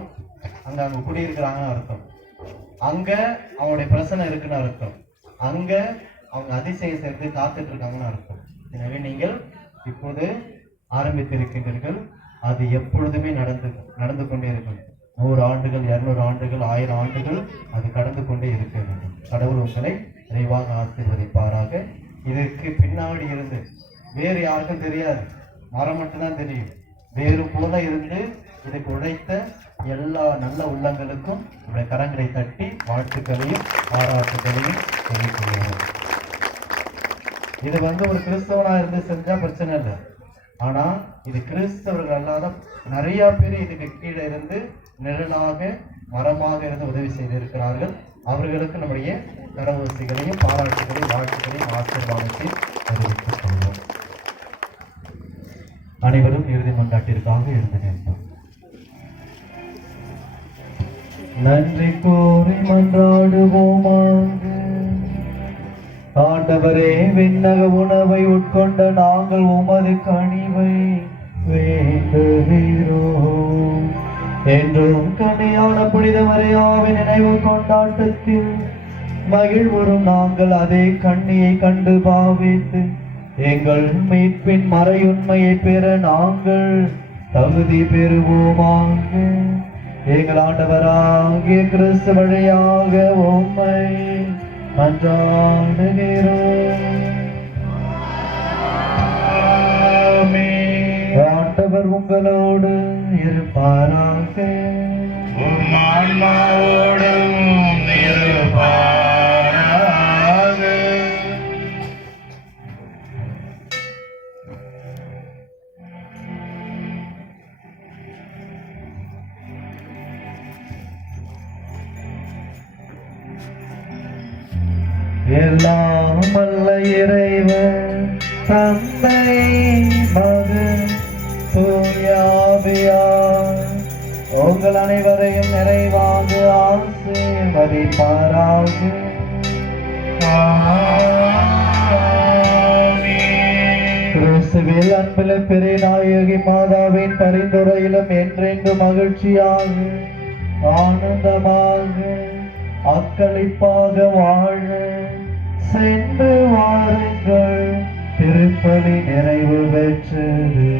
அங்க குடியிருக்கிறாங்கன்னு அர்த்தம். அங்க அவங்களுடைய பிரசனை இருக்குன்னு அர்த்தம். அங்க அவங்க அதிசயம் சேர்ந்து காத்துட்டு இருக்காங்கன்னு அர்த்தம். எனவே நீங்கள் இப்போது ஆரம்பித்திருக்கின்றீர்கள். அது எப்பொழுதுமே நடந்து கொண்டே இருக்கும். 100 ஆண்டுகள், 200 ஆண்டுகள், 1000 ஆண்டுகள் அது கடந்து கொண்டே இருக்க வேண்டும். கடவுள் உங்களை நிறைவாக ஆசீர்வதிப்பாராக. இதற்கு பின்னாடி இருந்து வேறு யாருக்கும் தெரியாது, மரம் மட்டும்தான் தெரியும். வேறு போல இருந்து இதுக்கு உழைத்த எல்லா நல்ல உள்ளங்களுக்கும் உடைய கரங்களை தட்டி வாழ்த்துக்களையும் பாராட்டுகளையும் தெரிவிக்கிறோம். இது ஒரு கிறிஸ்தவனா இருந்து செஞ்சா பிரச்சனை இல்லை. ஆனா இது கிறிஸ்தவர்கள் அல்லாத நிறைய பேர் இதுக்கு கீழே இருந்து நிழலாக மரமாக இருந்து உதவி செய்திருக்கிறார்கள். அவர்களுக்கு நம்முடைய கரவரிசைகளையும் பாராட்டுகளையும் வாழ்த்துக்களையும் ஆசீர்வாதத்தையும் தெரிவித்துக் கொள்வோம். அனைவரும் இறுதி மன்றாட்டிற்காக எழுந்து நிற்போம். நன்றி கூறி மன்றாடுவோமாக. ஆண்டவரே, விண்ணக உணவை உட்கொண்ட நாங்கள் உமது கனிவை வேண்டுகிறோம். என்றும் கனியான புனித மரியாவின் நினைவு கொண்டாட்டத்தில் மகிழ்வுறும் நாங்கள் அதே கண்ணியை கண்டு பாவித்து எங்கள் மீட்பின் மறையுண்மையை பெற நாங்கள் தகுதி பெறுவோமாக. எங்கள் ஆண்டவராகிய கிறிஸ்து வழியாக உம்மை மன்றாடுகிறோம். ஆண்டவர் உங்களோடு இருப்பாராக. உம் ஆன்மாவோடும் இருப்பாராக. எல்லாம் வல்ல இறைவன் தந்தை மகன் தூயாவியார் உங்கள் அனைவரையும் நிறைவாக ஆசீர்வதிப்பாராக. கிறிஸ்துவில் அன்பில் பெரியநாயகி மாதாவின் பரிந்துரையிலும் என்றென்று மகிழ்ச்சியாக ஆனந்தமாக அக்களிப்பாக வாழ சென்று வாருங்கள். திருப்பலி நிறைவு பெற்றது.